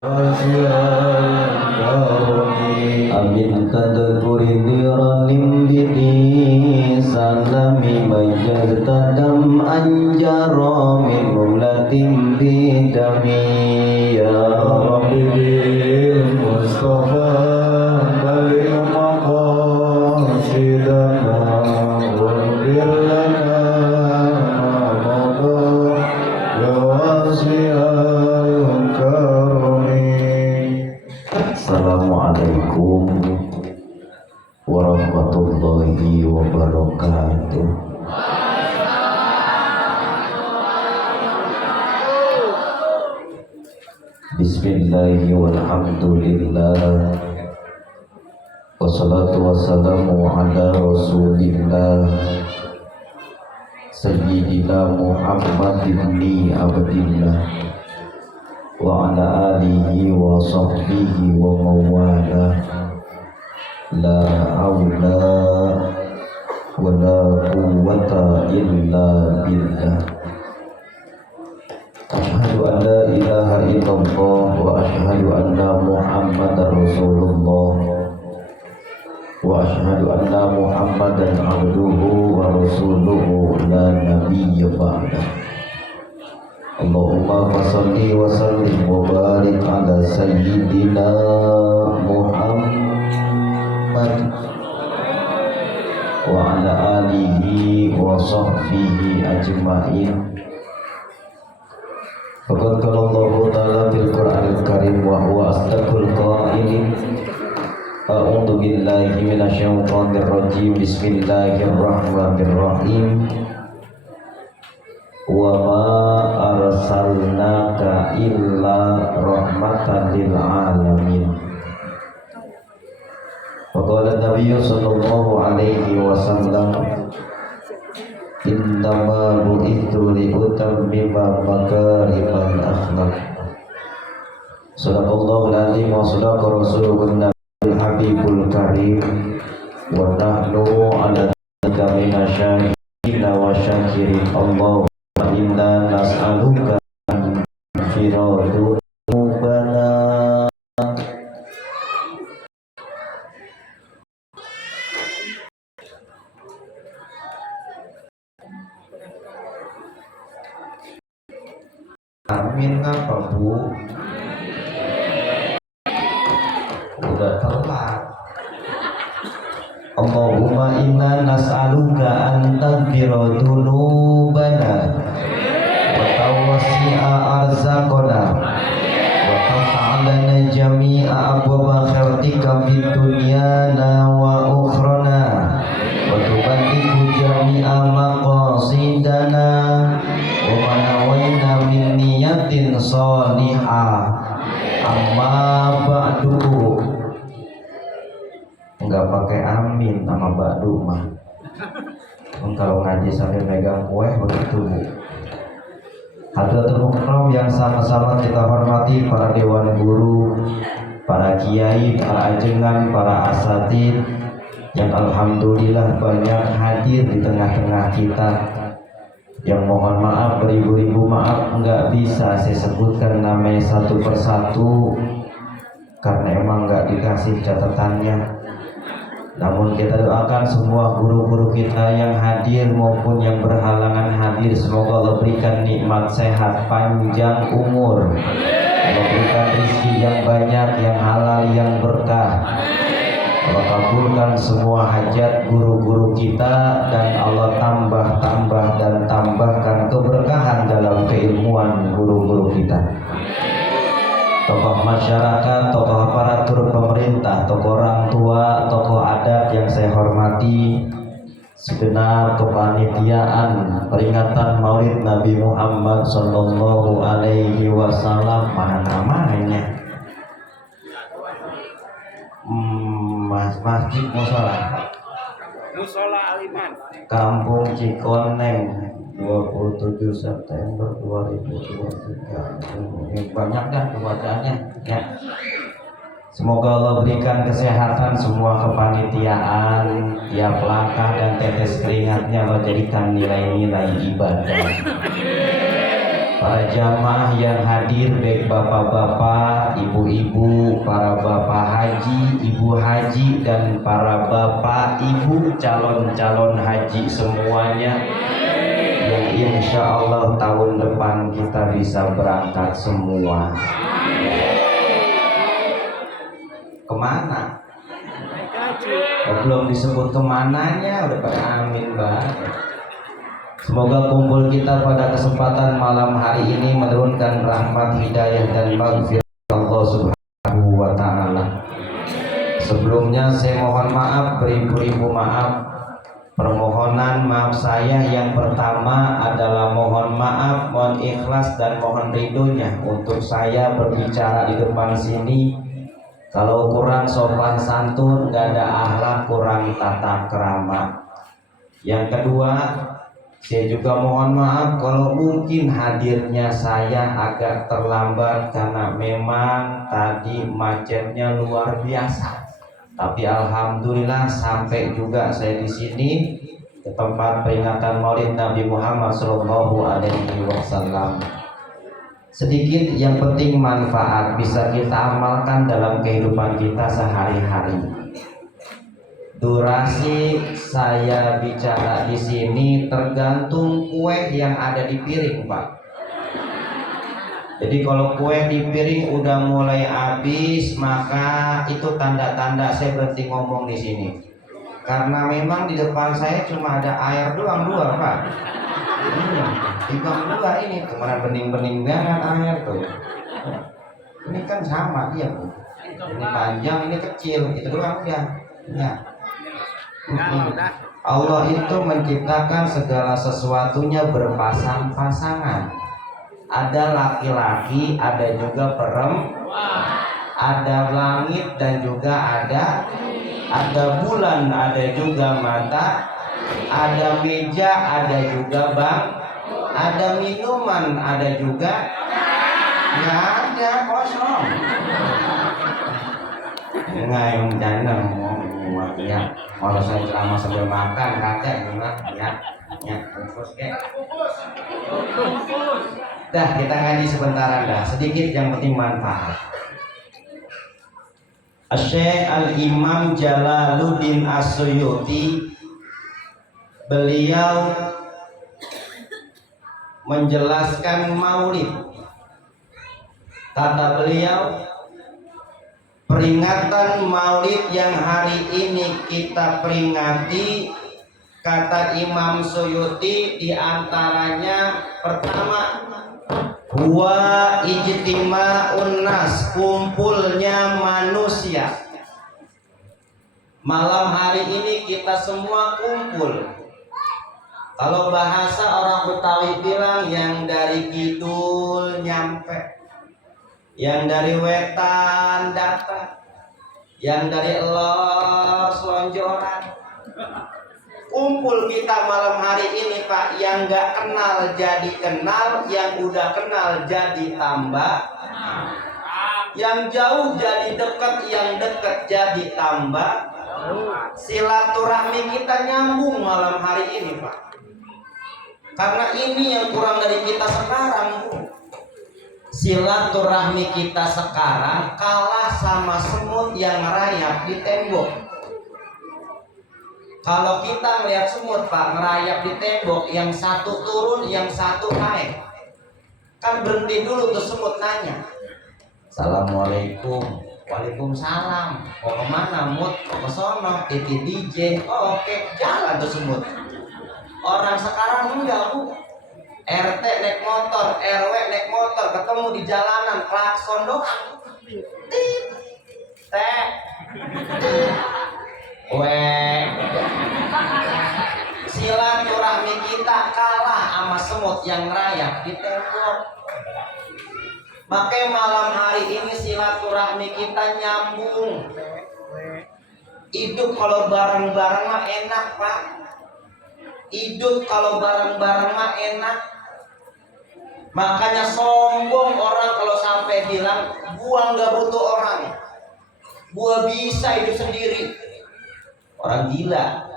Amin tadkurin diranim didi salami majadtadam anjaro min mulatim bidami ya Rabbi bil Mustafa balik maqasidana waghfir lana ma mada ya wasi'al karami. Assalamualaikum warahmatullahi wabarakatuh. Bismillahi walhamdulillah wassalatu wassalamu ala rasulillah sayyidina Muhammad ibni Abdillah wa ala alihi wa sahbihi wa mawala. La hawla wa la quwwata illa billah. Ashhadu an la ilaha illallah wa ashhadu anna Muhammadar Rasulullah wa ashhadu anna Muhammadan abduhu wa rasuluhu la nabiyya ba'dah. Allahumma salli wa sallim wa barik ala sayyidina Muhammad wa ala alihi wa sahbihi ajma'in. Faqad qala Allah ta'ala fil Qur'anil Karim wa huwa asdaqul qailin. A'udzu billahi minasyaitonir rajim. Bismillahirrahmanirrahim. Wa ma arsalnaka illa rahmatan lil alamin. Wa qala Nabi sallallahu alaihi wasallam, innama bu'ithu li utammima makarimal akhlaq. Sadaqallahul azim wa sadaqa rasuluhun nabiyul habibul karim. Wa nahnu ala dzalika minasyahidina wa syakirin. Allah inna nas'aluka firadu mubana. Amin ngapa Bu? Udah telat. Allahumma inna nas'aluka an taghfira dzunubana wa tawsi'a arzaqana wa taf'alana jami'a abwaba khairatika fid dunyana wa ukhrana wa tuballighu jami'a maqasidana wa manawaina min niyatin shalihah. Amma ba'du. Enggak pakai amin nama ba'du mah. Kalau ngaji sambil megang kue begitu Bu. Hadratul Mukram yang sama-sama kita hormati, para dewan guru, para kiai, para ajengan, para asatid yang alhamdulillah banyak hadir di tengah-tengah kita. Yang mohon maaf, beribu-ribu maaf, enggak bisa saya sebutkan namanya satu persatu karena emang enggak dikasih catatannya. Namun kita doakan semua guru-guru kita yang hadir maupun yang berhalangan hadir, semoga Allah berikan nikmat sehat, panjang umur, Allah berikan rezeki yang banyak, yang halal, yang berkah. Allah kabulkan semua hajat guru-guru kita dan Allah tambah dan tambahkan keberkahan dalam keilmuan guru-guru kita. Tokoh masyarakat, tokoh aparatur pemerintah, tokoh orang tua, tokoh adat yang saya hormati, segenap kepanitiaan peringatan Maulid Nabi Muhammad sallallahu alaihi wasallam. Mana namanya? Masjid Musola Aliman, Kampung Cikoneng, 27 September 2023. Banyak dah kebacaannya ya. Semoga Allah berikan kesehatan semua kepanitiaan, tiap langkah dan tetes keringatnya Allah jadikan nilai-nilai ibadah. Para jamaah yang hadir, baik bapak-bapak, ibu para bapak haji, ibu haji, dan para bapak ibu calon-calon haji semuanya, yang insya Allah tahun depan kita bisa berangkat semua. Kemana? Belum disebut kemananya, udah pada amin banget. Semoga kumpul kita pada kesempatan malam hari ini menurunkan rahmat, hidayah, dan maghfirah Allah Subhanahu wa Ta'ala. Sebelumnya saya mohon maaf, beribu-ribu maaf. Permohonan maaf saya yang pertama adalah mohon maaf, mohon ikhlas, dan mohon ridhonya untuk saya berbicara di depan sini. Kalau kurang sopan santun, gak ada akhlak, kurang tata krama. Yang kedua, saya juga mohon maaf kalau mungkin hadirnya saya agak terlambat karena memang tadi macetnya luar biasa. Tapi alhamdulillah sampai juga saya di sini ke tempat peringatan Maulid Nabi Muhammad SAW. Sedikit yang penting manfaat bisa kita amalkan dalam kehidupan kita sehari-hari. Durasi saya bicara di sini tergantung kue yang ada di piring, Pak. Jadi kalau kue di piring udah mulai habis, maka itu tanda-tanda saya berhenti ngomong di sini. Karena memang di depan saya cuma ada air doang dua, Pak. Timbang dua ini, kemarin bening-bening banget air tuh. Ini kan sama dia, Bu. Ini panjang, ini kecil, itu doang ya. Ya. Allah itu menciptakan segala sesuatunya berpasang-pasangan. Ada laki-laki, ada juga perempuan. Ada langit dan juga ada bulan, ada juga mata, ada meja, ada juga bang, ada minuman, ada juga nggak ada, kosong. Nggak yang jana mau ya. Kalau saya ceramah sambil makan kagak gimana ya bungkus kek. Dah kita ngaji sebentaran dah, sedikit yang penting manfaat. Syekh Al-Imam Jalaluddin As-Suyuti beliau menjelaskan maulid. Kata beliau, peringatan maulid yang hari ini kita peringati, kata Imam Suyuti, diantaranya pertama, huwa ijtima'un nas, kumpulnya manusia. Malam hari ini kita semua kumpul. Kalau bahasa orang Betawi bilang yang dari kidul nyampe, yang dari wetan datang, yang dari elor selonjoran. Kumpul kita malam hari ini, Pak. Yang gak kenal jadi kenal, yang udah kenal jadi tambah, yang jauh jadi dekat, yang dekat jadi tambah. Silaturahmi kita nyambung malam hari ini, Pak. Karena ini yang kurang dari kita sekarang, Bu. Silaturahmi kita sekarang kalah sama semut yang merayap di tembok. Kalau kita melihat semut, Pak, merayap di tembok, yang satu turun, yang satu naik, kan berhenti dulu tuh semut nanya, Assalamualaikum. Waalaikumsalam. Mau kemana, Mut? Mau ke sono, titip DJ. Oh, oke, jalan tuh semut. Orang sekarang enggak, Bu. RT naik motor, RW naik motor, ketemu di jalanan, klakson doang. Tit, teh, silaturahmi kita kalah sama semut yang ngerayap di tembok. Makanya malam hari ini silaturahmi kita nyambung. Hidup kalau bareng-bareng mah enak, Pak. Hidup kalau bareng-bareng mah enak. Makanya sombong orang kalau sampai bilang gua nggak butuh orang, gua bisa hidup sendiri. Orang gila.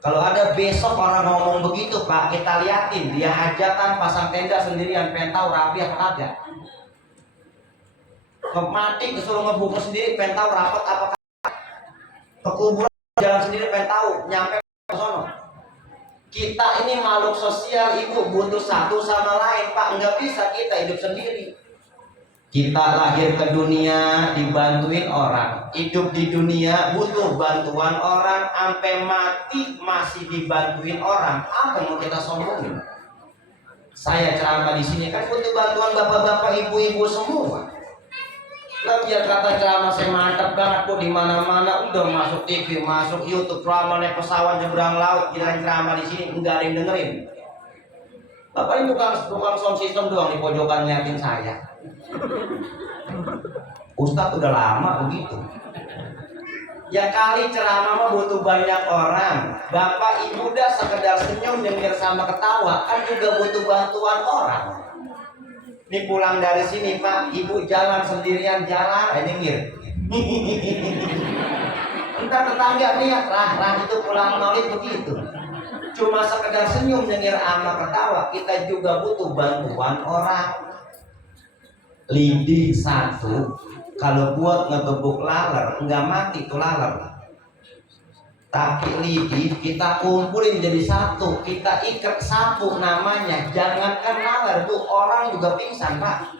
Kalau ada besok orang ngomong begitu, Pak, kita liatin dia hajatan pasang tenda sendirian, pengen tahu rapi apa kagak. mati kesuruh ngebuka sendiri, pengen tahu rapat apa ke kuburan jalan sendiri, pengen tahu nyampe ke sono. Kita ini makhluk sosial, ibu, butuh satu sama lain, Pak. Nggak bisa kita hidup sendiri. Kita lahir ke dunia dibantuin orang, hidup di dunia butuh bantuan orang, sampai mati masih dibantuin orang. Apa yang mau kita sombongin? Saya ceramah di sini kan butuh bantuan bapak-bapak, ibu-ibu semua. Lah biar kata ceramah saya mantap banget, Bu, di mana-mana udah masuk TV, masuk YouTube, ceramah naik pesawat nyebrang laut, kirain ceramah di sini enggak ada yang dengerin. Bapak ini tukang sound system doang di pojokan ngeliatin saya. Ustadz udah lama begitu. Ya kali ceramah mah butuh banyak orang. Bapak ibu dah sekedar senyum nyengir sama ketawa kan juga butuh bantuan orang. Ini pulang dari sini, Pak, ibu jalan sendirian, jalan nyengir. Entar tetangga nih ya, rah itu pulang maulid begitu. Cuma sekedar senyum nyengir sama ketawa, kita juga butuh bantuan orang. Lidih satu kalau buat ngegebuk laler nggak mati tuh laler, tapi lidih kita kumpulin jadi satu, kita ikat satu namanya. Jangankan laler tuh, orang juga pingsan, Pak.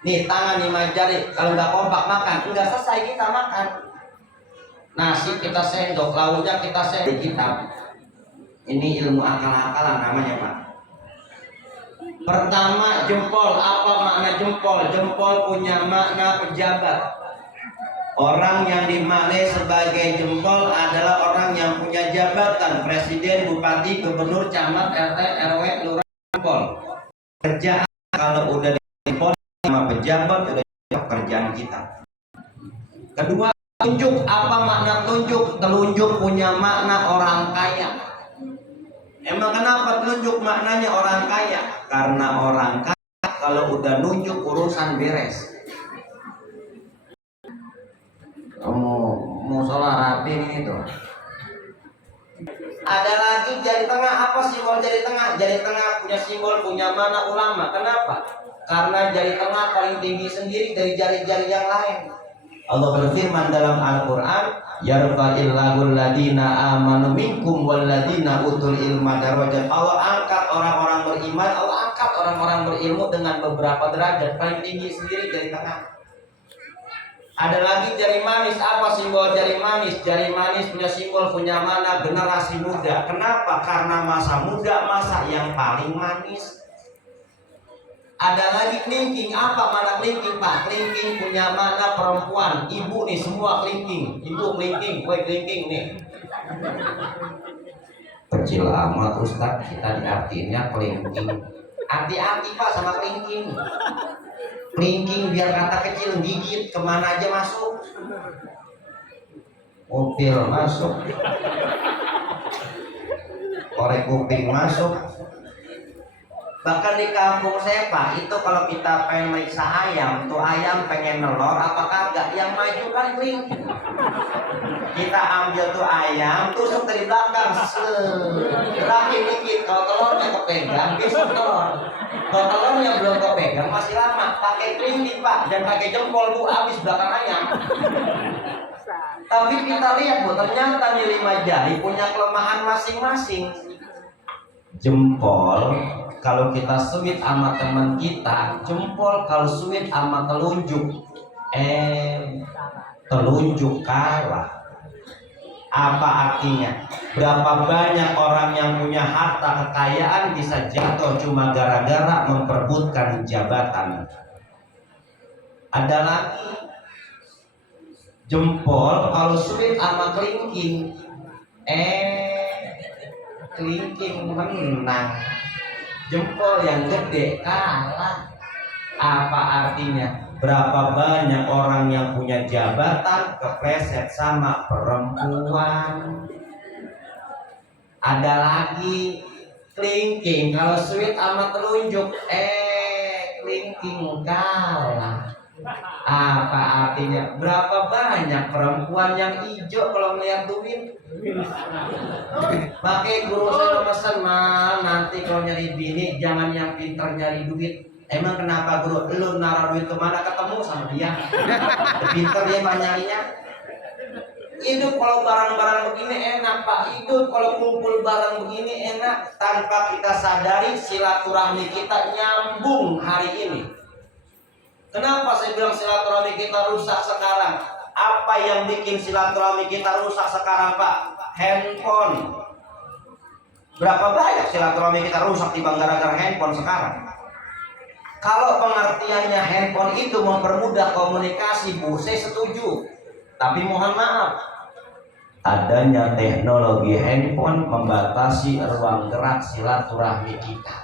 Nih tangan 5 jari kalau nggak kompak makan nggak selesai kita makan. Nasi kita sendok, lauknya kita sendok. Kita ini ilmu akal-akalan namanya, Pak. Pertama, jempol. Apa makna jempol? Jempol punya makna pejabat. Orang yang dimaknai sebagai jempol adalah orang yang punya jabatan, presiden, bupati, gubernur, camat, RT, RW, lurah, jempol. Kerjaan kalau udah dijempol sama pejabat udah pekerjaan kita. Kedua, telunjuk. Apa makna telunjuk? Telunjuk punya makna orang kaya. Emang kenapa telunjuk maknanya orang kaya? Karena orang kaya kalau udah nunjuk urusan beres. Mau sholat rapi ini tuh. Ada lagi jari tengah. Apa simbol jari tengah? Jari tengah punya simbol, punya mana ulama. Kenapa? Karena jari tengah paling tinggi sendiri dari jari-jari yang lain. Allah berfirman dalam Al-Quran, yarfa'illahul ladina amanu minkum wal ladina utul ilma darajat. Allah angkat orang-orang beriman, Allah angkat orang-orang berilmu dengan beberapa derajat. Paling tinggi sendiri jari tengah. Ada lagi jari manis. Apa simbol jari manis? Jari manis punya simbol, punya mana generasi muda. Kenapa? Karena masa muda masa yang paling manis. Ada lagi kelingking. Apa mana kelingking, Pak? Kelingking punya mana perempuan. Ibu nih semua kelingking. Ibu kelingking, gue kelingking nih. Kecil amat Ustaz, kita diartinya kelingking. Hati-hati, Pak, sama kelingking. Kelingking biar kata kecil, gigit kemana aja masuk. Mobil masuk, korek kuping masuk. Bahkan di kampung saya, Pak, itu kalau kita pengen meriksa ayam, tuh ayam pengen nelor apa kagak, yang maju kan kelingking. Kita ambil tuh ayam, tusuk dari belakang, gerakin dikit. Kalau telurnya kepegang, besok telur. Kalau telurnya belum kepegang, masih lama. Pakai kelingking, Pak, dan pakai jempol, Bu, habis belakang ayam. Tapi kita lihat, Bu, ternyata nih 5 jari punya kelemahan masing-masing. Jempol kalau kita sweet sama teman kita, jempol kalau sweet sama telunjuk, telunjuk kalah. Apa artinya? Berapa banyak orang yang punya harta kekayaan bisa jatuh cuma gara-gara memperebutkan jabatan. Ada lagi jempol kalau sweet sama kelingking, kelingking menang. Jempol yang gede kalah. Apa artinya? Berapa banyak orang yang punya jabatan kepleset sama perempuan. Ada lagi kelingking kalau sweet sama telunjuk, kelingking kalah. Apa artinya? Berapa banyak perempuan yang hijau kalau melihat duit. Pakai guru saya pesan, nanti kalau nyari bini jangan yang pintar nyari duit, Emang kenapa guru? Lu naruh duit kemana ketemu sama dia? Pinter dia mah nyarinya. Hidup kalau barang-barang begini enak Pak. Hidup kalau kumpul barang begini enak. Tanpa kita sadari silaturahmi kita nyambung hari ini. Kenapa saya bilang silaturahmi kita rusak sekarang? Apa yang bikin silaturahmi kita rusak sekarang Pak? Handphone. Berapa banyak silaturahmi kita rusak timbang gara-gara handphone sekarang? Kalau pengertiannya handphone itu mempermudah komunikasi, Bu, saya setuju. Tapi mohon maaf, adanya teknologi handphone membatasi ruang gerak silaturahmi kita.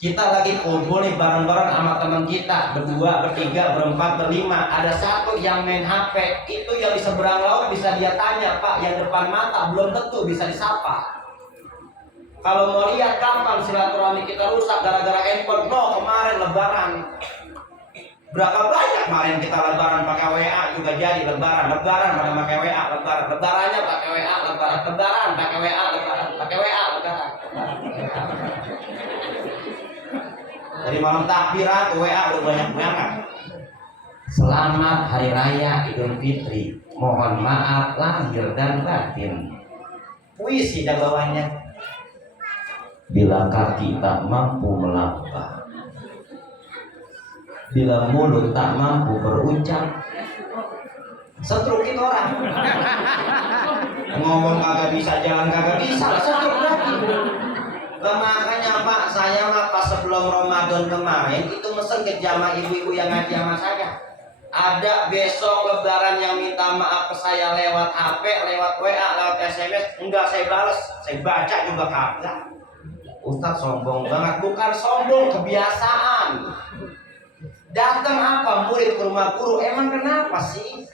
Kita lagi kumpul nih bareng-bareng sama teman kita, berdua, bertiga, berempat, berlima. Ada satu yang main HP, itu yang di seberang laut bisa dia tanya, Pak, yang depan mata belum tentu bisa disapa. Kalau mau lihat kapan silaturahmi kita rusak gara-gara handphone, no, kemarin lebaran. Berapa banyak kemarin kita lebaran pakai WA juga jadi lebaran pada pakai WA, lebarannya pakai WA, lebaran pakai WA, pakai WA, lebaran. Dari malam takbiran WA udah banyak banget. Selamat Hari Raya Idul Fitri. Mohon maaf lahir dan batin. Puisi dan bawahnya. Bila kaki tak mampu melangkah, bila mulut tak mampu berucap, setruk itu orang. Ngomong kagak bisa, jalan kagak bisa, setruk lagi. Makanya Pak, saya mah pas sebelum Ramadan kemarin itu mesen ke jamaah ibu-ibu yang ngaji sama saya. Ada besok lebaran yang minta maaf ke saya lewat HP, lewat WA, lewat SMS. Enggak saya balas, saya baca juga kagak. Ustadz sombong banget. Bukan sombong, kebiasaan. Datang apa murid ke rumah guru, emang kenapa sih?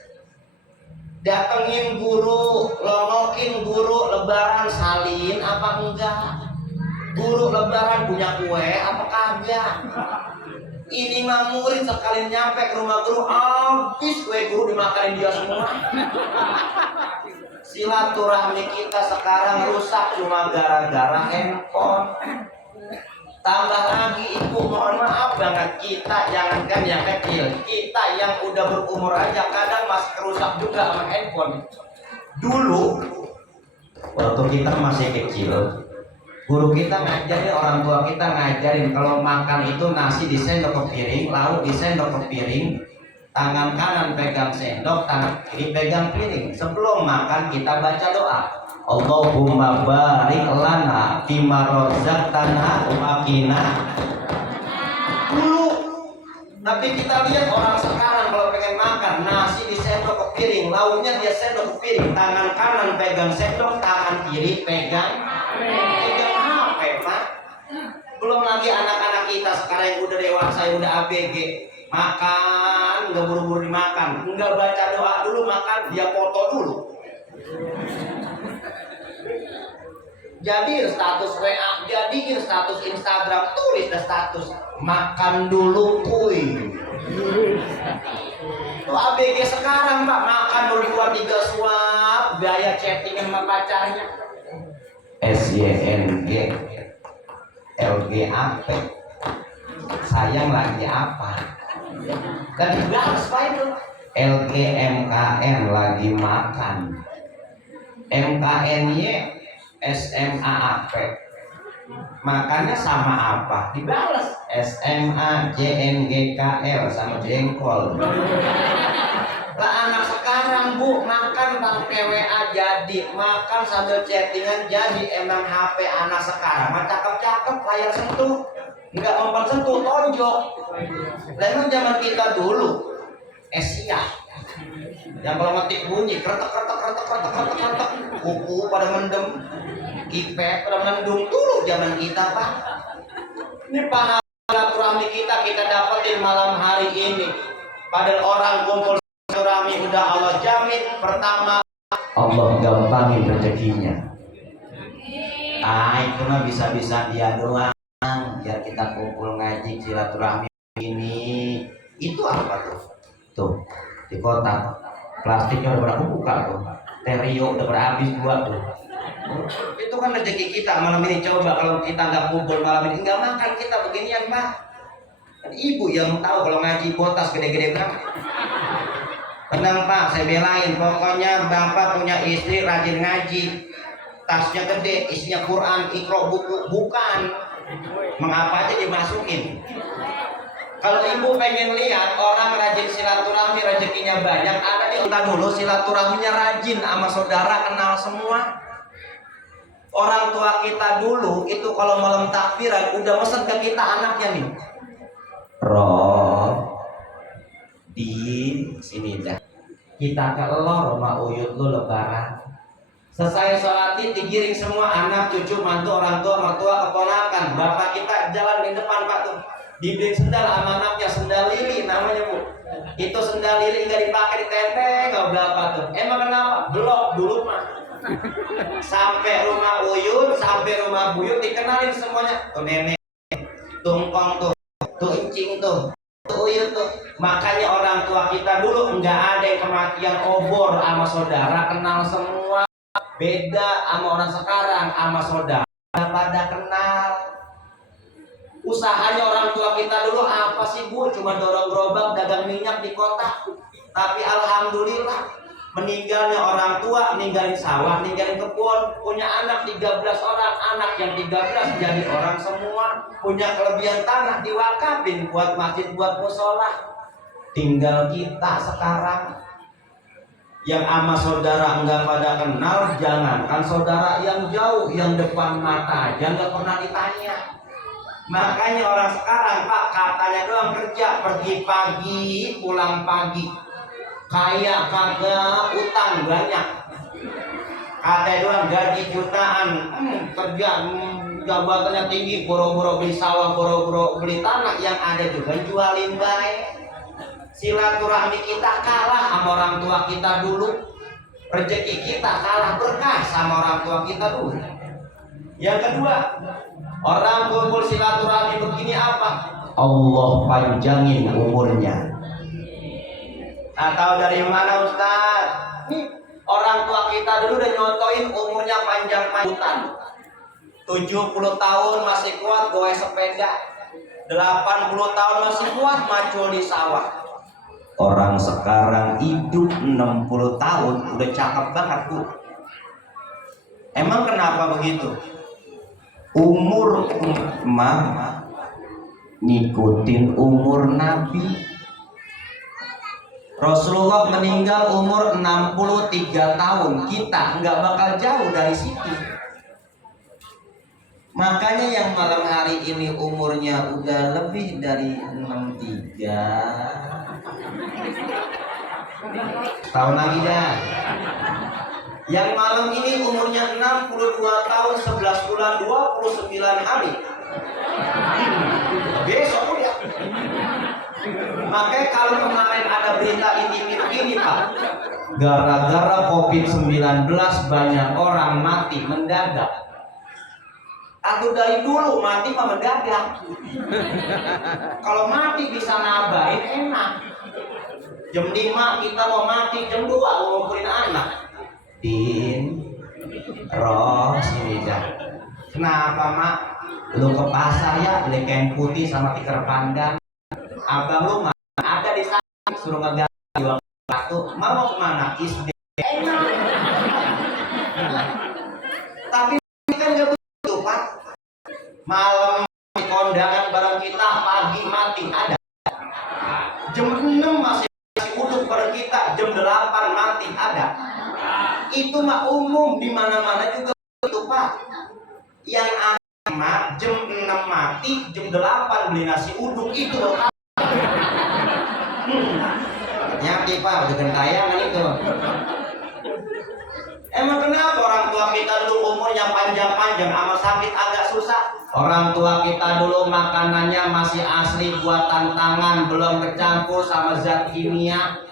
Datengin guru, longokin guru, lebaran salin apa enggak? Guru lebaran punya kue apa kagak? Ini mah murid sekali nyampe ke rumah guru, habis kue guru dimakanin dia semua. Silaturahmi kita sekarang rusak cuma gara-gara handphone. Tambah lagi ibu, mohon maaf banget, kita jangankan yang kecil, kita yang udah berumur aja kadang masih kerusak juga sama handphone. Dulu waktu kita masih kecil, guru kita ngajarin, orang tua kita ngajarin kalau makan itu nasi di sendok ke piring, lauk di sendok ke piring, tangan kanan pegang sendok, tangan kiri pegang piring. Sebelum makan kita baca doa, Allahumma barik lana fima razaqtana wa qina. Dulu, tapi kita lihat orang sekarang kalau pengen makan nasi di sendok ke piring, lauknya dia sendok ke piring, tangan kanan pegang sendok, tangan kiri pegang HP, Pak. Belum lagi anak-anak kita sekarang yang udah dewasa, yang udah ABG, makan nggak buru-buru dimakan, nggak baca doa dulu makan, dia foto dulu. Jadi status WA, jadi status Instagram, tulis dah status makan dulu kuy. Tuh ABG sekarang Pak, makan baru 2-3 suap, biaya chatting sama pacarnya. SYNG LGAP, sayang lagi apa? Dan dibahas Pak itu. LGMKN lagi makan. MKNY SMAAP, makannya sama apa? Dibalas SMA JNGKL sama jengkol. Lah anak sekarang Bu, makan pakai WA jadi, makan sambil chattingan jadi. Emang HP anak sekarang mah cakep-cakep, layar sentuh, nggak mempan sentuh, tonjok. Lah emang zaman kita dulu Asia yang kalau ngetik bunyi kretek, kuku pada mendem, kipet pada mendung dulu zaman kita Pak. Ini pahala silaturahmi kita dapetin malam hari ini. Padahal orang kumpul silaturahmi udah Allah jamin. Pertama, Allah gampangin rezekinya. Itu mah bisa-bisa dia doang. Biar kita kumpul ngaji silaturahmi ini. Itu apa tuh? Tuh di kotak plastiknya udah berapa buka tuh, terio udah berhabis dua tuh. Itu kan rezeki kita malam ini. Coba kalau kita nggak kumpul malam ini, nggak makan kita beginian, Pak. Kan ibu yang tahu kalau ngaji botas gede-gede berapa. Tenang Pak, saya belain. Pokoknya Bapak punya istri rajin ngaji, tasnya gede, isinya Quran, ikro buku, bukan. Mengapa aja dimasukin? Kalau ibu pengen lihat orang rajin silaturahmi, rezekinya banyak, ada di kita dulu silaturahminya rajin sama saudara, kenal semua. Orang tua kita dulu itu kalau malam takbiran udah mesen ke kita anaknya nih. Roh di sini dah. Kita ke elor rumah uyut lu lebaran. Selesai sholat digiring semua anak, cucu, mantu, orang tua, mertua, keponakan. Bapak kita jalan di depan Pak tuh. Dibeli sendal sama anaknya, sendal lili namanya Bu. Itu sendal lili nggak dipakai, ditempel nggak berapa tuh. Emang kenapa? Blok dulu mah. Sampai rumah uyut, sampai rumah buyut dikenalin semuanya. Tuh nenek, tuh engkong tuh, tuh encing tuh, tuh uyut tuh. Makanya orang tua kita dulu nggak ada yang kematian obor sama saudara, kenal semua. Beda sama orang sekarang sama saudara pada kenal. Usahanya orang tua kita dulu apa sih Bu? Cuma dorong gerobak dagang minyak di kota. Tapi alhamdulillah meninggalnya orang tua, ninggalin sawah, ninggalin kebun, punya anak 13 orang, anak yang 13 jadi orang semua, punya kelebihan tanah diwakafin buat masjid, buat musola. Tinggal kita sekarang yang ama saudara enggak pada kenal, jangankan saudara yang jauh, yang depan mata aja enggak pernah ditanya. Makanya orang sekarang Pak katanya doang kerja, pergi pagi, pulang pagi, kaya kagak, utang banyak, katanya doang gaji jutaan, kerja jabatannya tinggi, boro-boro beli sawah, boro-boro beli tanah, yang ada juga jualin baik. Silaturahmi kita kalah sama orang tua kita dulu, rezeki kita kalah berkah sama orang tua kita dulu. Yang kedua, orang kumpul silaturahmi begini apa? Allah panjangin umurnya. Nah, tahu dari mana Ustaz? Nih, orang tua kita dulu udah nyontoin umurnya panjang-panjang. 70 tahun masih kuat goes sepeda, 80 tahun masih kuat macul di sawah. Orang sekarang hidup 60 tahun udah cakep banget Bu. Emang kenapa begitu? Umur umat ngikutin umur Nabi. Rasulullah meninggal umur 63 tahun. Kita nggak bakal jauh dari situ. Makanya yang malam hari ini umurnya udah lebih dari 63 tahun lagi dah. Yang malam ini umurnya 62 tahun 11 bulan 29 hari. Besok udah. Makanya kalau kemarin ada berita ini Pak, gara-gara COVID-19 banyak orang mati mendadak. Atau dari dulu mati mah mendadak. Kalau mati bisa nabahin enak. Jam 5 kita mau mati, jam 2 mau ngumpulin anak. Din, Roh, sini dah. Kenapa Mak? Lu ke pasar ya beli kain putih sama tikar pandan. Abang lu mah ada di sana, suruh ngeganti uang satu. Mau kemana? Isde. Tapi kan gak begitu Pak. Malam kondangan bareng kita, pagi mati ada. Jam 6 masih uduk bareng kita, jam 8 mati ada. Itu mah umum di mana-mana juga itu Pak. Yang anak jam 6 mati, jam 8 beli nasi uduk itu loh. Nyati Pak, dengan tayangan itu. Emang kenapa orang tua kita dulu umurnya panjang-panjang, sama sakit agak susah? Orang tua kita dulu makanannya masih asli buatan tangan, belum kecampur sama zat kimia.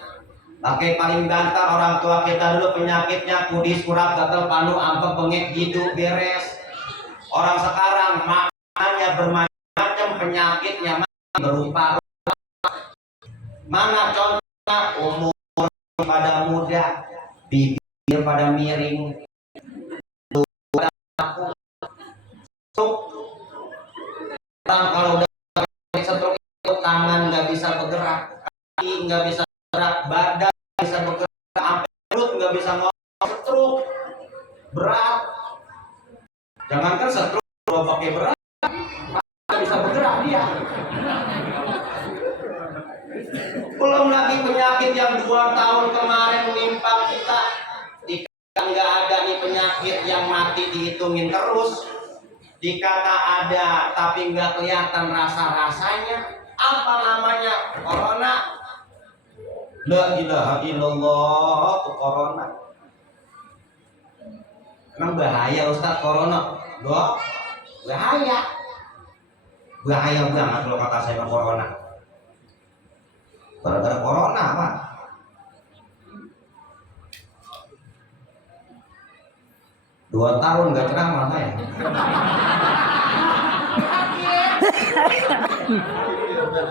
Pakai paling bantar orang tua kita dulu penyakitnya kudis, kurap, gatal, panu, ampek, bengek, gitu beres. Orang sekarang makanannya bermacam penyakitnya berupa mana contohnya umur pada muda, bibir pada miring, nggak bisa bergerak, kaki nggak bisa bergerak, badan nggak bisa bergerak, sampai perut nggak bisa ngomong, stroke berat. Jangankan stroke, kalau pakai berat nggak bisa bergerak dia. Belum lagi penyakit yang 2 tahun kemarin menimpa kita. Nggak ada nih penyakit yang mati dihitungin terus. Dikata ada tapi nggak kelihatan rasa-rasanya. Apa namanya? Corona. La ilaha illallah, itu corona. Emang bahaya Ustaz corona? Doa bahaya. Bahaya banget kalau kata saya corona. Gara-gara corona Pak. Dua tahun nggak ceramah saya.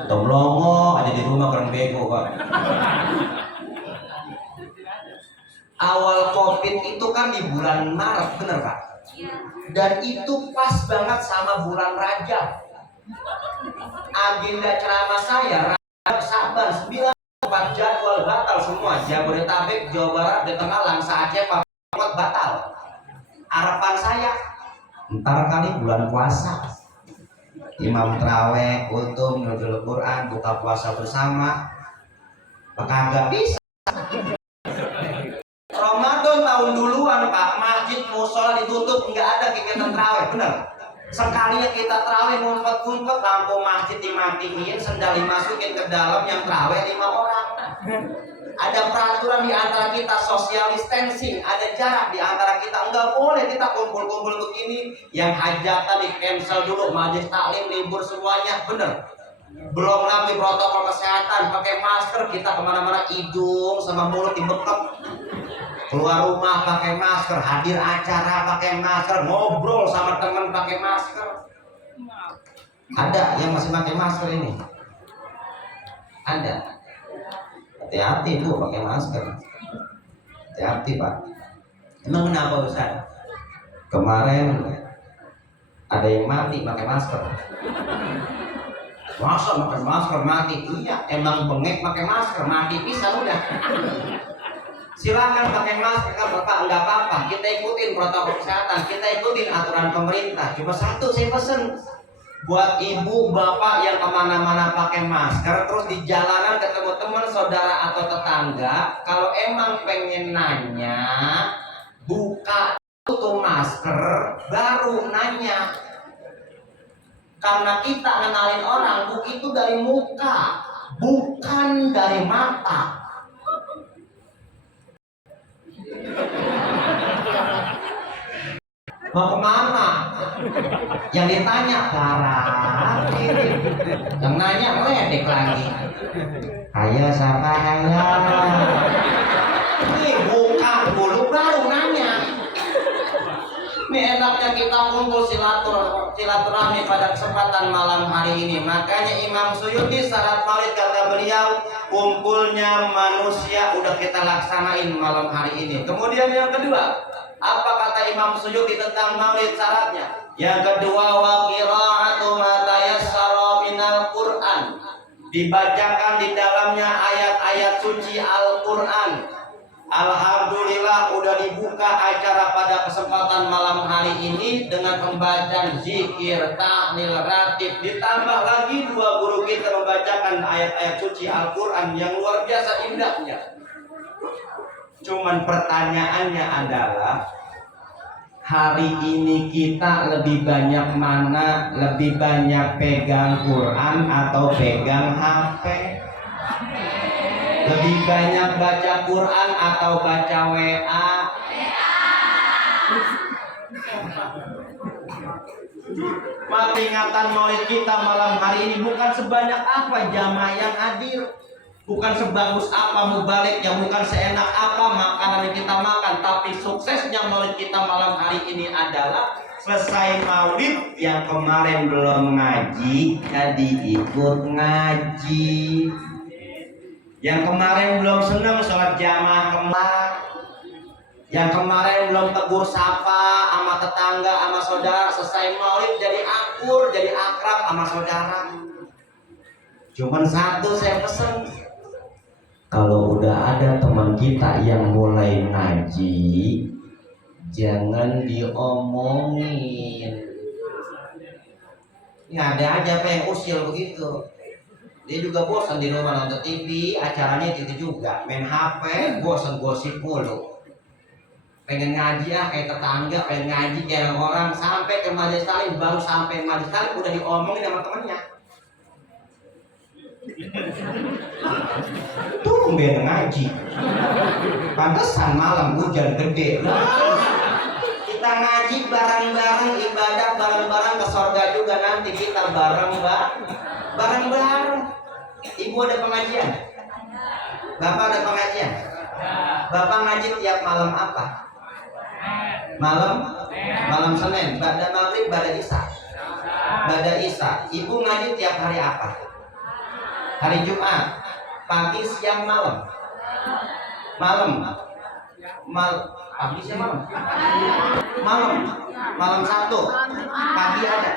Tomlongo aja di rumah keren bego Pak. Awal COVID itu kan di bulan Maret, bener Pak? Dan itu pas banget sama bulan Rajab. Agenda ceramah saya Rajab Saban 9 jadwal batal semua. Jabodetabek, Jawa Barat, di Tengah, Langsa, Aceh, Papua batal. Harapan saya ntar kali bulan puasa imam terawih kultum nuzul Quran buka puasa bersama kagak bisa. Ramadan tahun duluan Pak, masjid musola ditutup, nggak ada kegiatan terawih, bener. Sekalinya kita terawih ngumpet-ngumpet, lampu masjid dimatiin, sendal dimasukin ke dalam, yang terawih 5 orang. Ada peraturan di antara kita, social distancing, ada jarak di antara kita, enggak boleh kita kumpul-kumpul begini. Yang hajatan di cancel dulu, majelis taklim libur semuanya, bener. Belum lagi protokol kesehatan, pakai masker, kita kemana-mana hidung sama mulut dibekep. Keluar rumah pakai masker, hadir acara pakai masker, ngobrol sama teman pakai masker. Ada yang masih pakai masker ini? Ada. Hati-hati Bu pakai masker. Hati-hati Pak. Emang kenapa Ustaz? Kemarin ada yang mati pakai masker. Masa pakai masker mati? Iya, emang bengek pakai masker mati pisah udah. Silakan pakai masker kan Bapak, enggak apa-apa. Kita ikutin protokol kesehatan, kita ikutin aturan pemerintah. Cuma satu saya pesen, buat ibu bapak yang kemana-mana pakai masker, terus di jalanan ketemu teman saudara atau tetangga, kalau emang pengen nanya, buka tutup masker baru nanya. Karena kita ngenalin orang itu dari muka, bukan dari mata. Mau kemana? Yang ditanya parah, yang nanya meledek lagi. Ayo siapa ayo? Ini buka dulu baru nanya. Ini enaknya kita kumpul silaturahmi pada kesempatan malam hari ini. Makanya Imam Suyuti syarat maulid kata beliau, kumpulnya manusia udah kita laksanain malam hari ini. Kemudian yang kedua, apa kata Imam Suyuti tentang maulid syaratnya? Yang kedua, wa qira'atu ma tayassara minal Qur'an. Dibacakan di dalamnya ayat-ayat suci Al-Qur'an. Alhamdulillah udah dibuka acara pada kesempatan malam hari ini dengan pembacaan zikir, tahlil, ratib. Ditambah lagi 2 guru kita membacakan ayat-ayat suci Al-Qur'an yang luar biasa indahnya. Cuman pertanyaannya adalah, hari ini kita lebih banyak mana? Lebih banyak pegang Quran atau pegang HP? Lebih banyak baca Quran atau baca WA? Peringatan maulid kita malam hari ini bukan sebanyak apa jamaah yang hadir, bukan sebagus apa mubaliknya, bukan seenak apa makanan yang kita makan, tapi suksesnya maulid kita malam hari ini adalah selesai maulid yang kemarin belum ngaji jadi ikut ngaji, yang kemarin belum senang sholat jamaah kemarin, yang kemarin belum tegur sapa sama tetangga sama saudara, selesai maulid jadi akur, jadi akrab sama saudara. Cuman satu saya pesen, kalau udah ada teman kita yang mulai ngaji, jangan diomongin. Ini ada aja apa yang usil begitu. Dia juga bosan di rumah nonton TV, acaranya itu juga main HP, bosan gosip mulu. Pengen ngaji kayak tetangga, pengen ngaji kayak orang, sampai ke majelis taklim, baru sampai majelis taklim udah diomongin sama temennya. Tumben ngaji, pantesan malam hujan gede. Kita ngaji bareng-bareng, ibadah bareng-bareng, ke surga juga nanti kita bareng-bareng. Ibu ada pengajian? Bapak ada pengajian? Bapak ngaji tiap malam apa? Malam Senin, ba'da maghrib, ba'da isya. Ibu ngaji tiap hari apa? Hari Jumat, pagi, siang, malam. Pagi, siang, malam Sabtu, pagi ada.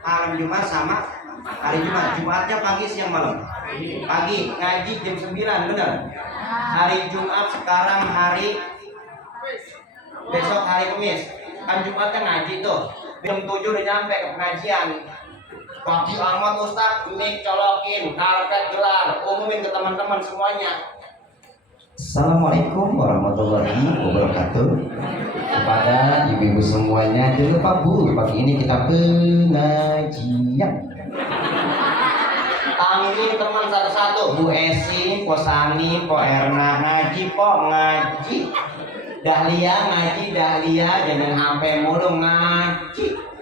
Malam Jumat sama hari Jumat. Jumatnya pagi, siang, malam. Pagi ngaji jam 9, benar? Hari Jumat sekarang besok hari Kamis. Kan Jumatnya ngaji tuh. Jam 7 udah nyampe ke pengajian. Pagi amat Ustaz, mic colokin, karpet gelar, umumin ke teman-teman semuanya. Assalamualaikum warahmatullahi wabarakatuh. Kepada ibu-ibu semuanya, jangan lupa Bu, pagi ini kita pengajian. Panggil teman satu-satu, Bu Esi, Po Sani, Po Erna, ngaji. Dahlia ngaji, jangan sampai mulu ngaji.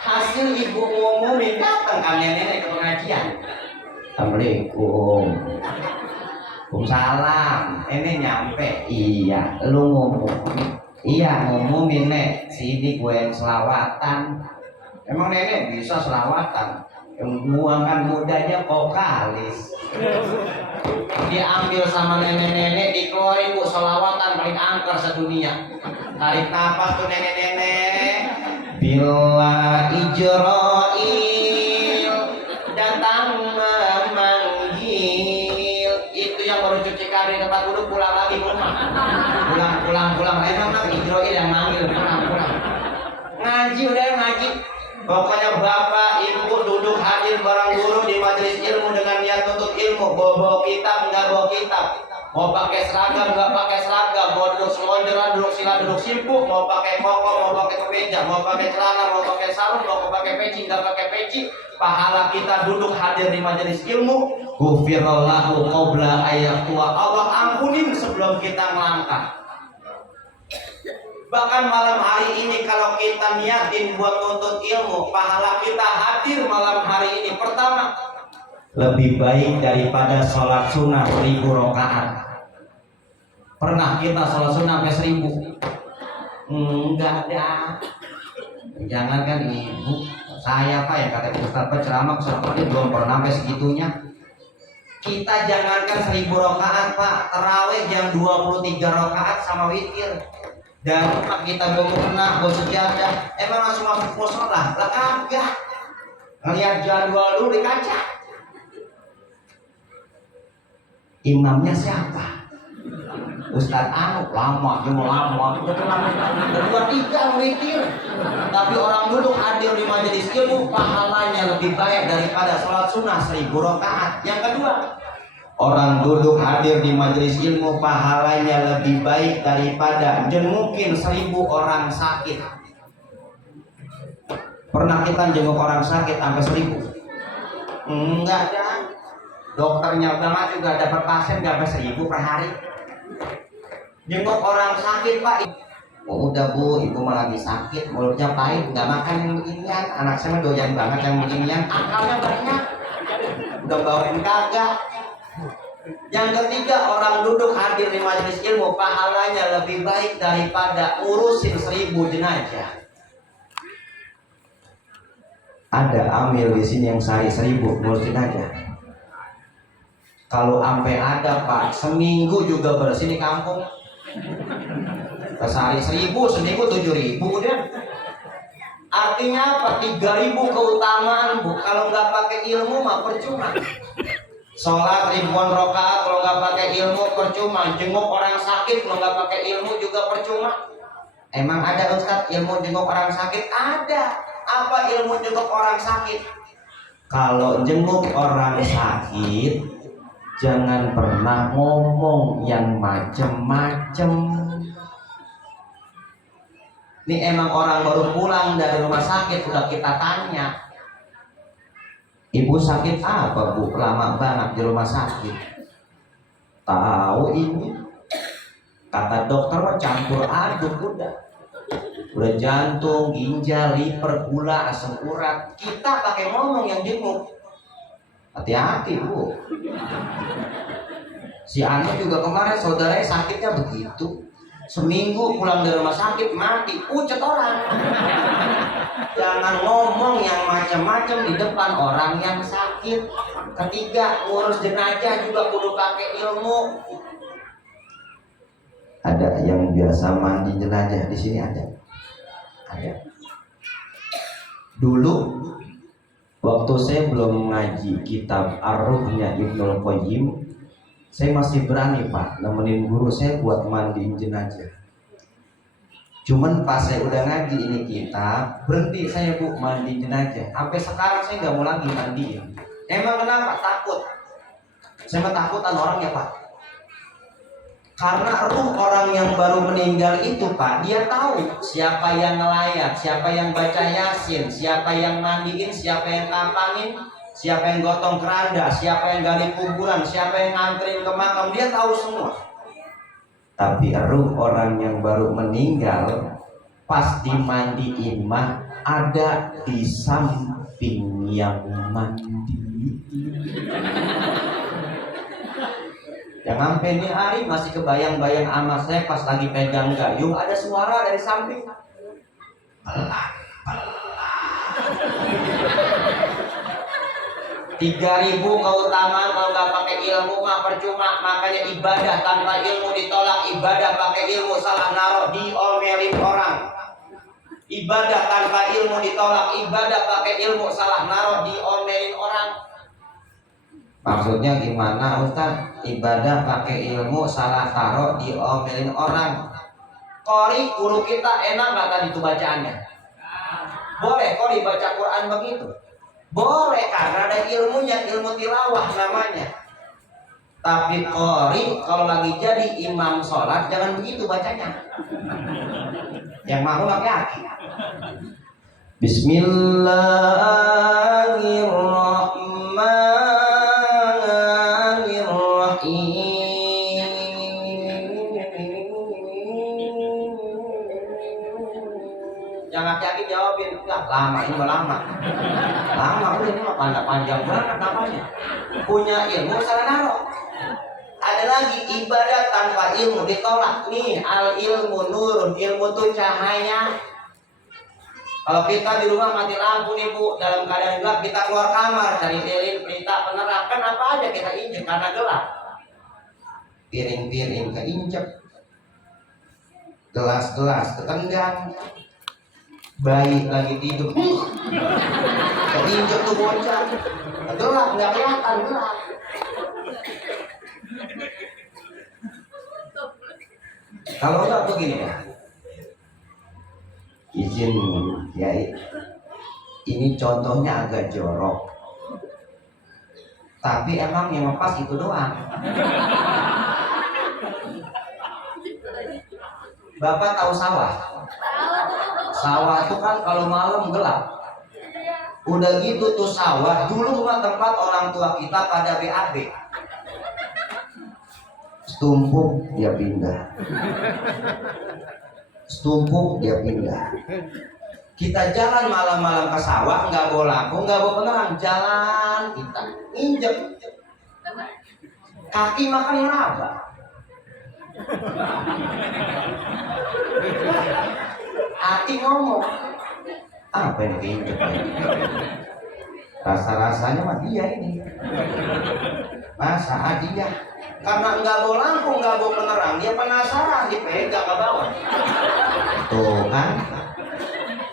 Hasil ibu ngumumin, datang kan nenek ke pengajian. Assalamualaikum. Waalaikumsalam. Ini nyampe, iya, lu ngomong. Iya, ngumumin nek, sini gue yang selawatan. Emang nenek bisa selawatan? Yang buangan mudanya vokalis. Diambil sama nenek-nenek, dikeluarin Bu selawatan paling angker sedunia. Tarik nafas tuh nenek-nenek. Bila Ijrail datang memanggil, itu yang baru cuci kari tempat duduk, pulang lagi rumah. Pulang. Emang Ijrail yang manggil, pulang. Ngaji udah ngaji. Pokoknya bapak, ibu duduk hadir bareng guru di majelis ilmu dengan niat tuntut ilmu. Bawa kitab, nggak bawa kitab. Mau pakai seragam, nggak pakai seragam. Mau duduk selonjoran, duduk sila, duduk simpuk. Mau pakai koko, mau pakai kemeja. Mau pakai celana, mau pakai sarung, mau pakai peci, nggak pakai peci. Pahala kita duduk hadir di majelis ilmu. Ghufirallahu qabla ayyatua. Allah ampunin sebelum kita melangkah. Bahkan malam hari ini kalau kita niatin buat nuntut ilmu, pahala kita hadir malam hari ini. Pertama, lebih baik daripada sholat sunnah 1000 rakaat. Pernah kita sholat sunnah sampai 1000? Enggak ada. Jangankan ibu, saya Pak yang kata Ustaz Pak ceramah ini belum pernah sampai segitunya. Kita jangankan 1000 rakaat Pak, tarawih jam 23 rakaat sama witir. Dan kita bawa kena, bawa sejadah, emang langsung masuk musola? Lah kagak. Ngeliat jadwal dulu di kaca. Imamnya siapa? Ustaz Anu, lama. Kedua tiga witir. Tapi orang duduk hadir di majelis ilmu, pahalanya lebih banyak daripada sholat sunnah 1000 rakaat. Yang kedua, orang duduk hadir di majelis ilmu pahalanya lebih baik daripada jengukin 1000 orang sakit. Pernah kita jenguk orang sakit sampai 1000? Enggak ada. Dokternya udah juga dapat pasien gak sampai 1000 per hari. Jenguk orang sakit Pak. Oh, udah Bu, ibu malah lagi sakit, mulutnya pahit, nggak makan yang beginian. Anak saya doyan banget yang beginian, akalnya banyak. Udah bawain kagak. Yang ketiga, orang duduk hadir di majelis ilmu pahalanya lebih baik daripada urusin 1000 jenazah. Ada amil di sini yang sehari 1000 ngurusin aja. Kalau sampai ada Pak, seminggu juga bersih di kampung. Sehari 1000, seminggu 7000 udah. Artinya apa? 3.000 keutamaan bu. Kalau nggak pakai ilmu mah percuma. Sholat ribuan rakaat kalau nggak pakai ilmu percuma. Jenguk orang sakit kalau nggak pakai ilmu juga percuma. Emang ada Ustaz ilmu jenguk orang sakit? Ada. Apa ilmu jenguk orang sakit? Kalau jenguk orang sakit, jangan pernah ngomong yang macem-macem. Ini emang orang baru pulang dari rumah sakit udah kita tanya, ibu sakit apa bu? Lama banget di rumah sakit. Tahu ini, kata dokter mah campur aduk udah jantung, ginjal, liver, gula, asam urat. Kita pakai ngomong yang jenguk. Hati-hati bu. Si anak juga kemarin saudaranya sakitnya begitu. Seminggu pulang dari rumah sakit mati, pucet orang. Jangan ngomong yang macam-macam di depan orang yang sakit. Ketiga, ngurus jenazah juga kudu pakai ilmu. Ada yang biasa mandi jenazah di sini ada. Dulu waktu saya belum ngaji kitab Ar-Ruhnya Ibnul Qayyim, saya masih berani pak nemenin guru saya buat mandiin jenazah. Cuman pas saya udah ngaji ini kitab, berhenti saya bu mandi jenazah. Sampai sekarang saya nggak mau lagi mandiin. Emang kenapa? Takut. Saya mah takutan orang ya pak. Karena ruh orang yang baru meninggal itu pak, dia tahu siapa yang ngelayat, siapa yang baca yasin, siapa yang mandiin, siapa yang kampangin, siapa yang gotong keranda, siapa yang gali kuburan, siapa yang nganterin ke makam, dia tahu semua. Tapi ruh orang yang baru meninggal pas dimandiin mah ada di samping yang mandi. Yang sampai ini hari masih kebayang-bayang sama saya pas lagi pegang gayung ada suara dari samping. Pelan. 3.000 keutamaan kalau nggak pakai ilmu mah percuma. Makanya ibadah tanpa ilmu ditolak. Ibadah pakai ilmu salah naruh diomelin orang. Ibadah tanpa ilmu ditolak. Ibadah pakai ilmu salah naruh diomelin orang. Maksudnya gimana Ustaz? Ibadah pakai ilmu salah taruh diomelin orang. Qori guru kita enak nggak tadi itu bacaannya? Boleh Qori baca Quran begitu? Boleh karena ada ilmunya, ilmu tilawah namanya. Tapi Qori kalau lagi jadi imam sholat jangan begitu bacanya. Yang mau laki-laki. Bismillahirrahmanirrahim. Yang laki-laki jawabin, enggak lama ini lama. Lama udah ini mah panjang banget namanya. Punya ilmu salah naruh. Ada lagi ibadah tanpa ilmu ditolak. Nih al ilmu nurun, ilmu itu cahaya. Kalau kita di rumah mati lampu nih bu, dalam keadaan gelap kita keluar kamar cari lilin, pelita, penerang, kan apa aja kita injek karena gelap. Piring-piring keinjek, gelas-gelas ketendang, bayi lagi tidur, keinjek tuh bocah, gelap nggak kelihatan gelap. Kalau enggak begini ya. Izin Kiai, ini contohnya agak jorok, tapi emang yang lepas itu doang. Bapak tahu sawah? Sawah itu kan kalau malam gelap. Udah gitu tuh sawah dulu mah tempat orang tua kita pada BAB. Setumpuk dia pindah. Setumpuk dia pindah. Kita jalan malam-malam ke sawah, nggak bawa lampu, nggak bawa penerang, jalan kita injek kaki makan laba. Hati ngomong, apa yang diinjek? Rasa-rasanya mah dia ini. Masa dia? Karena nggak bawa lampu, nggak bawa penerang, dia penasaran, dipegang ke bawah. Tuh kan,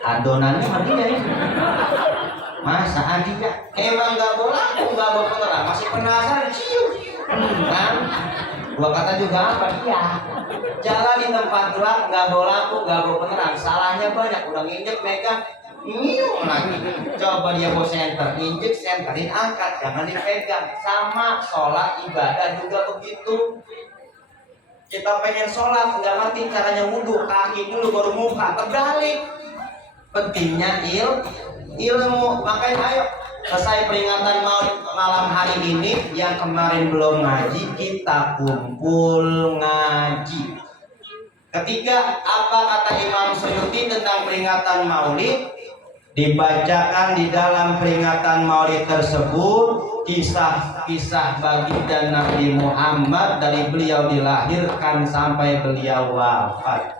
adonannya mah dia ya. Masa adinya emang nggak bola, nggak bawa penerang, masih penasaran cium kan? Gua kata juga apa dia jalan di tempat gelap nggak bawa lampu, nggak bawa penerang, salahnya banyak, udah nginjek megang nyium lagi. Coba dia bawa senter, nginjek senterin angkat, jangan dipegang. Sama sholat ibadah juga begitu. Kita pengen sholat nggak ngerti caranya wudhu, kaki dulu baru muka, terbalik. Pentingnya ilmu, makanya ayo selesai peringatan Maulid malam hari ini, yang kemarin belum ngaji kita kumpul ngaji. Ketiga, apa kata Imam Suyuti tentang peringatan Maulid? Dibacakan di dalam peringatan Maulid tersebut kisah-kisah baginda Nabi Muhammad dari beliau dilahirkan sampai beliau wafat.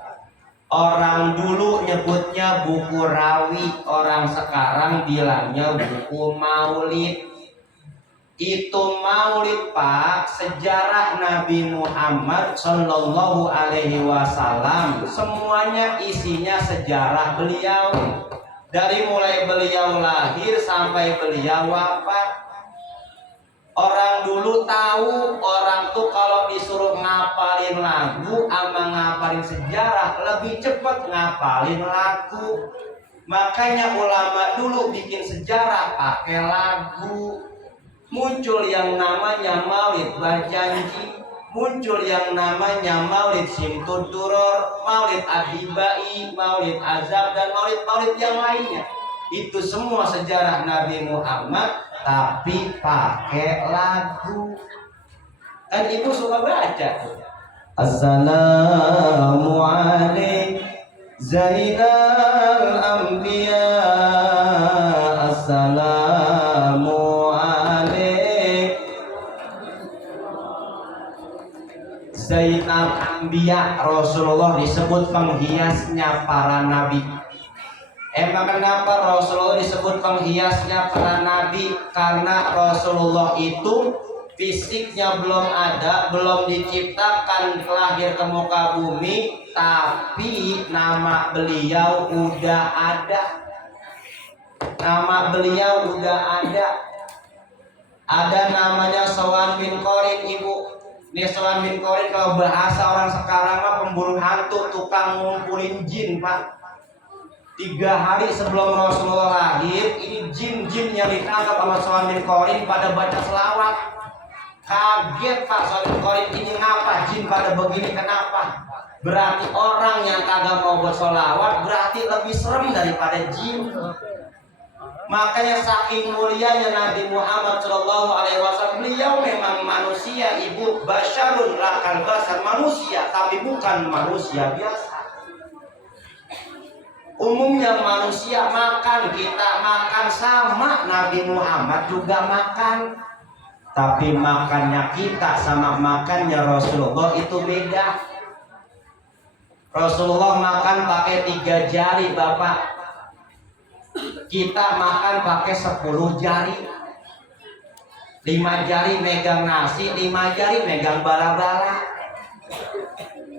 Orang dulu nyebutnya buku rawi, orang sekarang bilangnya buku maulid. Itu maulid Pak, sejarah Nabi Muhammad Sallallahu Alaihi Wasallam, semuanya isinya sejarah beliau. Dari mulai beliau lahir sampai beliau wafat. Orang dulu tahu, orang tuh kalau disuruh ngapalin lagu sama ngapalin sejarah lebih cepat ngapalin lagu. Makanya ulama dulu bikin sejarah pakai lagu. Muncul yang namanya Maulid Bajanji, muncul yang namanya Maulid Simtud Duror, Maulid Adibai, Maulid Azab, dan maulid-maulid yang lainnya. Itu semua sejarah Nabi Muhammad tapi pakai lagu. Kan ibu suka baca Assalamualaikum Zainal Anbiya, Assalamualaikum Zainal Anbiya. Rasulullah disebut penghiasnya para nabi. Emang kenapa Rasulullah disebut penghiasnya para nabi? Karena Rasulullah itu fisiknya belum ada, belum diciptakan lahir ke muka bumi, tapi nama beliau udah ada. Nama beliau udah ada. Ada namanya Sofwan bin Qorin, ibu. Ini Sofwan bin Qorin kalau bahasa orang sekarang mah pemburu hantu, tukang ngumpulin jin, Pak. 3 hari sebelum Rasulullah lahir, ini jin-jin yang ditangkap sama Sofwan bin Qorin pada baca selawat. Kaget Pak Sofwan bin Qorin, ini ngapa jin pada begini, kenapa? Berarti orang yang kagak mau bersolawat berarti lebih serem daripada jin. Makanya saking mulianya Nabi Muhammad Shallallahu Alaihi Wasallam, beliau memang manusia, ibu, basyarun lakal basar, manusia tapi bukan manusia biasa. Umumnya manusia makan, kita makan sama, Nabi Muhammad juga makan. Tapi makannya kita sama makannya Rasulullah itu beda. Rasulullah makan pakai 3 jari, Bapak. Kita makan pakai 10 jari. 5 jari megang nasi, 5 jari megang bala-bala.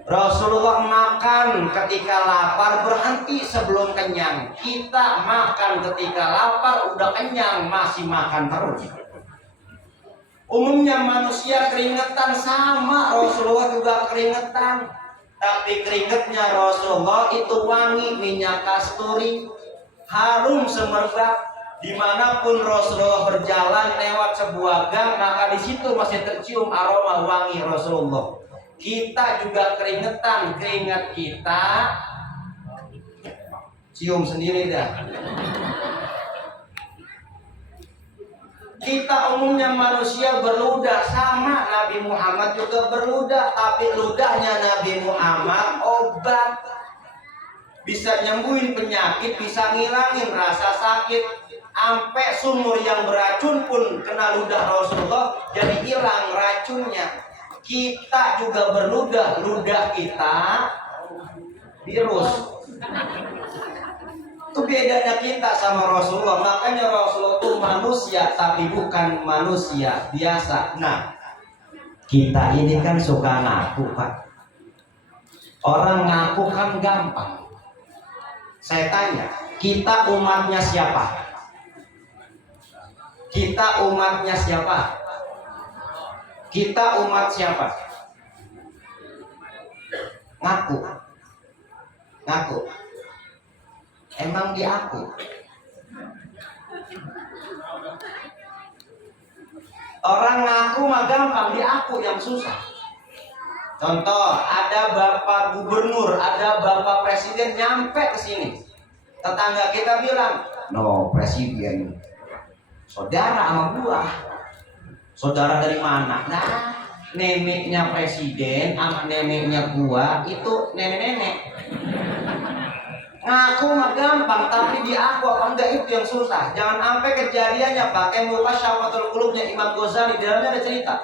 Rasulullah makan ketika lapar, berhenti sebelum kenyang. Kita makan ketika lapar, udah kenyang, masih makan terus. Umumnya manusia keringetan sama, Rasulullah juga keringetan. Tapi keringetnya Rasulullah itu wangi, minyak kasturi, harum semerbak. Dimanapun Rasulullah berjalan lewat sebuah gang, maka di situ masih tercium aroma wangi Rasulullah. Kita juga keringetan, keringat kita cium sendiri dah. Kita umumnya manusia berludah, sama Nabi Muhammad juga berludah, tapi ludahnya Nabi Muhammad obat. Bisa nyembuhin penyakit, bisa ngilangin rasa sakit. Sampai sumur yang beracun pun kena ludah Rasulullah, jadi hilang racunnya. Kita juga berludah, ludah kita virus. Itu bedanya kita sama Rasulullah. Makanya Rasulullah itu manusia tapi bukan manusia biasa. Nah, kita ini kan suka ngaku, Pak. Orang ngaku kan gampang. Saya tanya, Kita umatnya siapa? Kita umatnya siapa? Kita umat siapa? Ngaku. Ngaku. Emang diaku. Orang ngaku mah gampang, diaku yang susah. Contoh, ada bapak gubernur, ada bapak presiden nyampe ke sini. Tetangga kita bilang, no presiden, saudara sama gua. Saudara dari mana? Nah, neneknya presiden sama neneknya gua itu nenek-nenek. Ngaku mah gampang, tapi diaku apa enggak itu yang susah. Jangan sampai kejadiannya pakai muka Syafatul Qulubnya Imam Ghazali, di dalamnya ada cerita.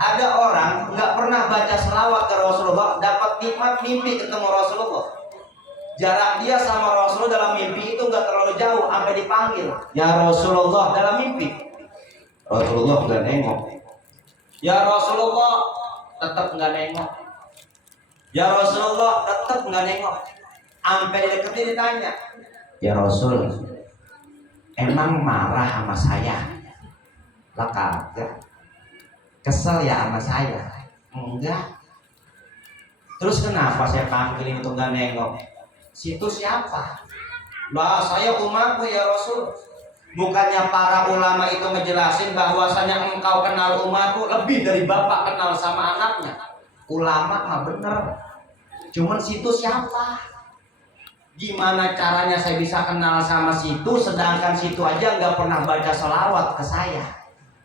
Ada orang nggak pernah baca selawat ke Rasulullah, dapat nikmat mimpi ketemu Rasulullah. Jarak dia sama Rasulullah dalam mimpi itu nggak terlalu jauh, sampai dipanggil, ya Rasulullah dalam mimpi. Rasulullah nggak nengok. Ya Rasulullah tetap nggak nengok. Ya Rasulullah tetap nggak nengok. Sampai deketin ditanya, ya Rasul, emang marah sama saya? Lah kagak. Kesel ya sama saya? Enggak. Terus kenapa saya panggilin untuk nggak nengok? Situ siapa? Lah saya umatmu ya Rasul. Bukannya para ulama itu ngejelasin bahwasanya engkau kenal umatmu lebih dari bapak kenal sama anaknya. Ulama mah bener. Cuman situ siapa? Gimana caranya saya bisa kenal sama situ, sedangkan situ aja nggak pernah baca selawat ke saya,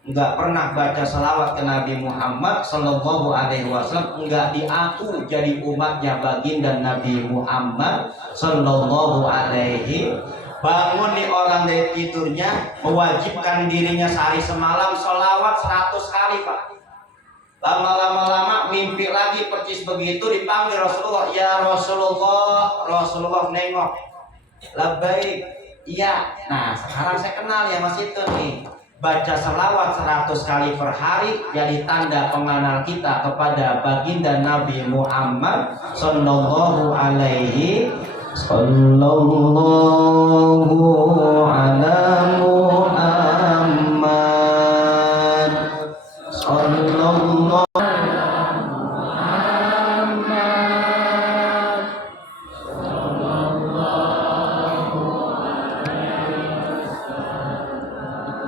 nggak pernah baca selawat ke Nabi Muhammad Sallallahu Alaihi Wasallam, nggak diaku jadi umatnya baginda Nabi Muhammad Sallallahu Alaihi. Bangun nih orang dari tidurnya, mewajibkan dirinya sehari semalam selawat 100 kali Pak. Lama-lama mimpi lagi percis begitu, dipanggil Rasulullah, ya Rasulullah. Rasulullah nengok, labbaik, iya. Nah sekarang saya kenal ya Mas itu nih. Baca selawat 100 kali per hari jadi tanda pengenal kita kepada baginda Nabi Muhammad Sallallahu Alaihi Sallallahu ala Muhammad Sallallahu.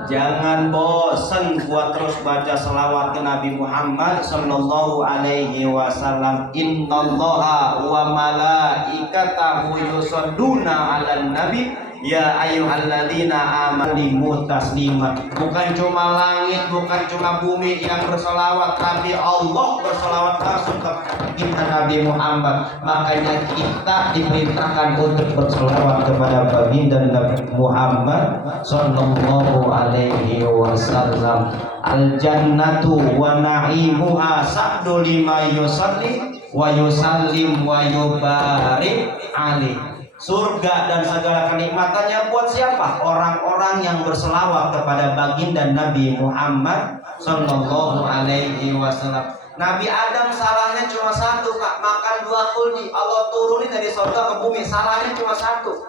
Jangan bosan buat terus baca selawat ke Nabi Muhammad Sallallahu Alaihi Wasallam. Innallaha wa malaikatahu yusholluna 'alan nabi ya ayyuhalladzina amanu taslima. Bukan cuma langit, bukan cuma bumi yang berselawat, tapi Allah berselawat langsung kepada Nabi Muhammad. Makanya kita diperintahkan untuk berselawat kepada baginda Nabi Muhammad Sallallahu Alaihi Wasallam. Al jannatu wa na'imuha sabdu lima yusalli wa yusallim wa yubarik alaihi. Surga dan segala kenikmatannya buat siapa? Orang-orang yang berselawat kepada baginda Nabi Muhammad Sallallahu Alaihi Wasallam. Nabi Adam salahnya cuma satu Pak, makan 2 kuldi. Allah turunin dari surga ke bumi, salahnya cuma satu.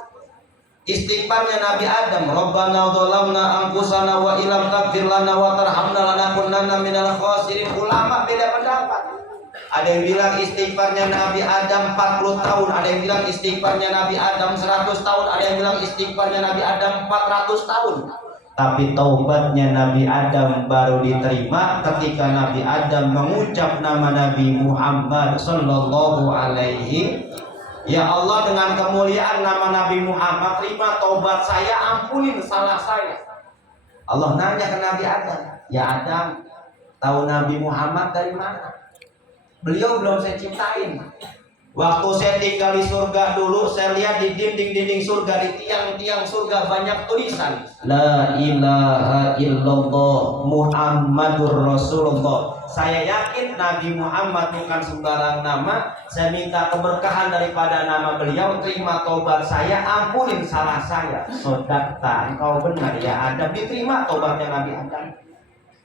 Istighfarnya Nabi Adam, Rabbana dzalamna anfusana wa illam taghfir lana wa tarhamna lanakunanna minal khasirin. Ulama beda pendapat. Ada yang bilang istighfarnya Nabi Adam 40 tahun, ada yang bilang istighfarnya Nabi Adam 100 tahun, ada yang bilang istighfarnya Nabi Adam 400 tahun. Tapi taubatnya Nabi Adam baru diterima ketika Nabi Adam mengucap nama Nabi Muhammad Sallallahu Alaihi. Ya Allah, dengan kemuliaan nama Nabi Muhammad, terima taubat saya, ampunin salah saya. Allah nanya ke Nabi Adam, ya Adam, tahu Nabi Muhammad dari mana? Beliau belum saya ciptain. Waktu saya tinggal di surga dulu, saya lihat di dinding-dinding surga, di tiang-tiang surga banyak tulisan La ilaha illallah Muhammadur Rasulullah. Saya yakin Nabi Muhammad bukan sembarang nama. Saya minta keberkahan daripada nama beliau, terima tobat saya, ampunin salah saya. Sodakta, engkau benar ya Adam. Diterima tobatnya Nabi Adam.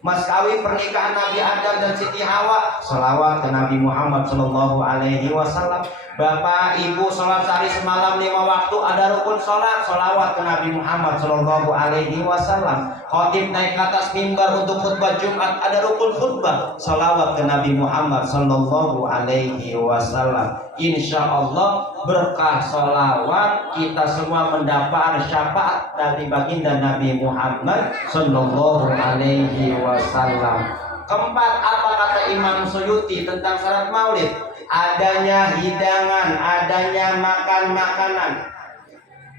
Mas kawin pernikahan Nabi Adam dan Siti Hawa, selawat ke Nabi Muhammad Shallallahu Alaihi Wasallam. Bapak Ibu sholat sehari semalam 5 waktu, ada rukun sholat, sholawat ke Nabi Muhammad Shallallahu Alaihi Wasallam. Khotib naik ke atas mimbar untuk khutbah Jumat, ada rukun khutbah, sholawat ke Nabi Muhammad Shallallahu Alaihi Wasallam. Insya Allah berkah sholawat kita semua mendapat syafaat dari baginda Nabi Muhammad Shallallahu Alaihi Wasallam. Keempat, apa kata Imam Suyuti tentang syarat maulid? Adanya hidangan, adanya makan makanan.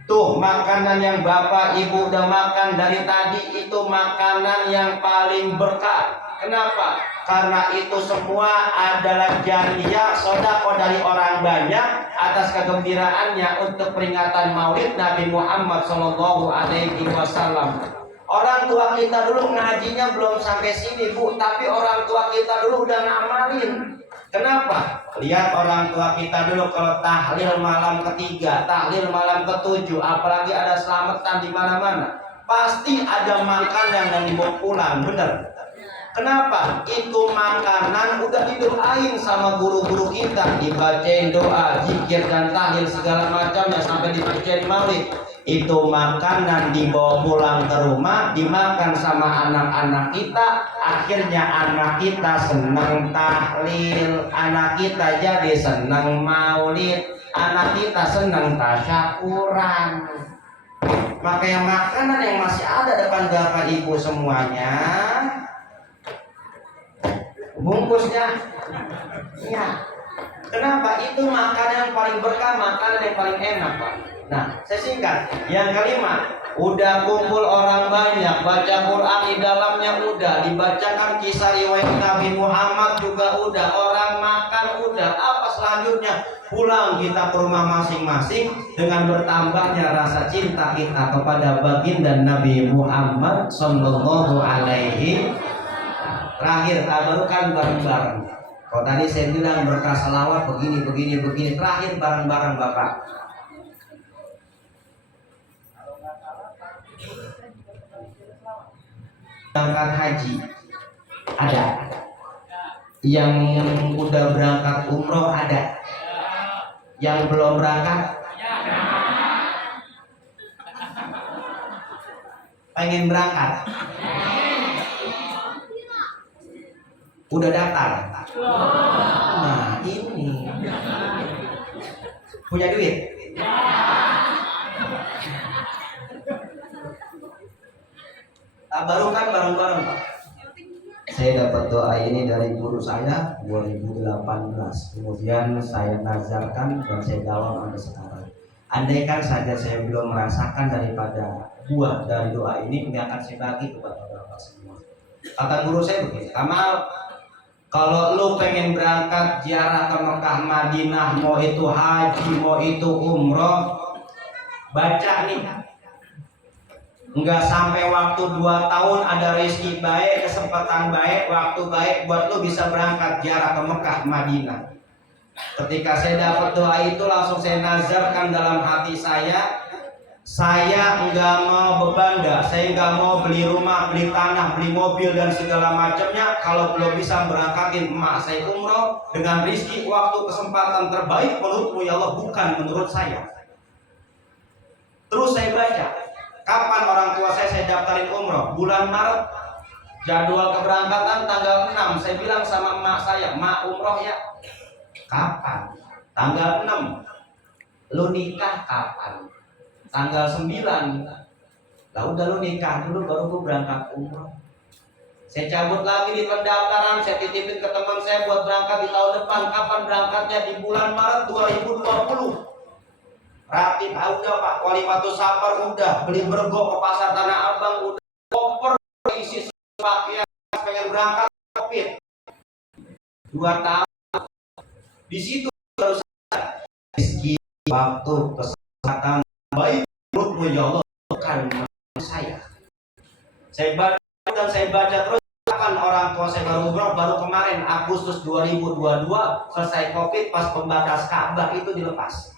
Tuh makanan yang Bapak Ibu udah makan dari tadi itu makanan yang paling berkah. Kenapa? Karena itu semua adalah jariah sedekah dari orang banyak atas kegembiraannya untuk peringatan Maulid Nabi Muhammad Shallallahu Alaihi Wasallam. Orang tua kita dulu ngajinya belum sampai sini Bu, tapi orang tua kita dulu udah ngamalin. Kenapa? Lihat orang tua kita dulu kalau tahlil malam ketiga, tahlil malam ketujuh, apalagi ada selamatan di mana-mana, pasti ada makanan yang dibawa pulang, bener? Kenapa? Itu makanan udah didoain sama guru-guru kita, dibacain doa, zikir dan tahlil segala macamnya sampai dibacain maulid. Itu makanan dibawa pulang ke rumah, dimakan sama anak-anak kita, akhirnya anak kita senang tahlil, anak kita jadi senang maulid, anak kita senang tasyakuran. Makanya makanan yang masih ada depan Bapak Ibu semuanya, bungkusnya ya. Kenapa? Itu makanan yang paling berkah, makanan yang paling enak Pak. Nah, saya singkat. Yang kelima, udah kumpul orang banyak, baca Quran di dalamnya udah, dibacakan kisah riwayat Nabi Muhammad juga udah, orang makan udah. Apa selanjutnya? Pulang kita ke rumah masing-masing dengan bertambahnya rasa cinta kita kepada baginda Nabi Muhammad Sallallahu Alaihi. Terakhir, tabarukan bareng-bareng. Kalau tadi saya bilang berkah salawat begini. Terakhir bareng-bareng Bapak. Berangkat haji ada, yang udah berangkat umroh ada, yang belum berangkat pengen berangkat, udah daftar. Nah ini punya duit. Tabarukan bareng-bareng Pak. Saya dapat doa ini dari guru saya 2018. Kemudian saya nazarkan dan saya jawab sampai sekarang. Andaikan saja saya belum merasakan daripada buah dari doa ini akan saya bagi kepada Bapak semua. Kata guru saya begini, Kamal, kalau lu pengen berangkat ziarah ke Mekah Madinah, mau itu haji, mau itu umroh, baca nih. Enggak sampai waktu 2 tahun ada rezeki baik, kesempatan baik, waktu baik buat lu bisa berangkat ziarah ke Mekah Madinah. Ketika saya dapat doa itu langsung saya nazarkan dalam hati saya enggak mau berbangga, saya enggak mau beli rumah, beli tanah, beli mobil dan segala macamnya kalau belum bisa berangkatin emak saya umroh dengan rezeki waktu kesempatan terbaik menurutmu ya Allah, bukan menurut saya. Terus saya baca, kapan orang tua saya daftarin umroh? Bulan Maret. Jadwal keberangkatan tanggal 6. Saya bilang sama emak saya, "Mak, umroh ya." Kapan? Tanggal 6. Lu nikah kapan? Tanggal 9. Lah udah lu nikah dulu baru gua berangkat umroh. Saya cabut lagi di pendaftaran, saya titipin ke teman saya buat berangkat di tahun depan. Kapan berangkatnya? Di bulan Maret 2020. Ratib udah Pak, Walimatus Safar udah, beli bergo ke pasar Tanah Abang udah, koper isi pakaian pengen berangkat Covid 2 tahun. Di situ baru saya rezeki, waktu, kesempatan baik menurutmu ya Allah, bukan saya. Saya baca dan saya baca terus. Kan orang tua saya baru kemarin Agustus 2022 selesai Covid pas pembatas Ka'bah itu dilepas.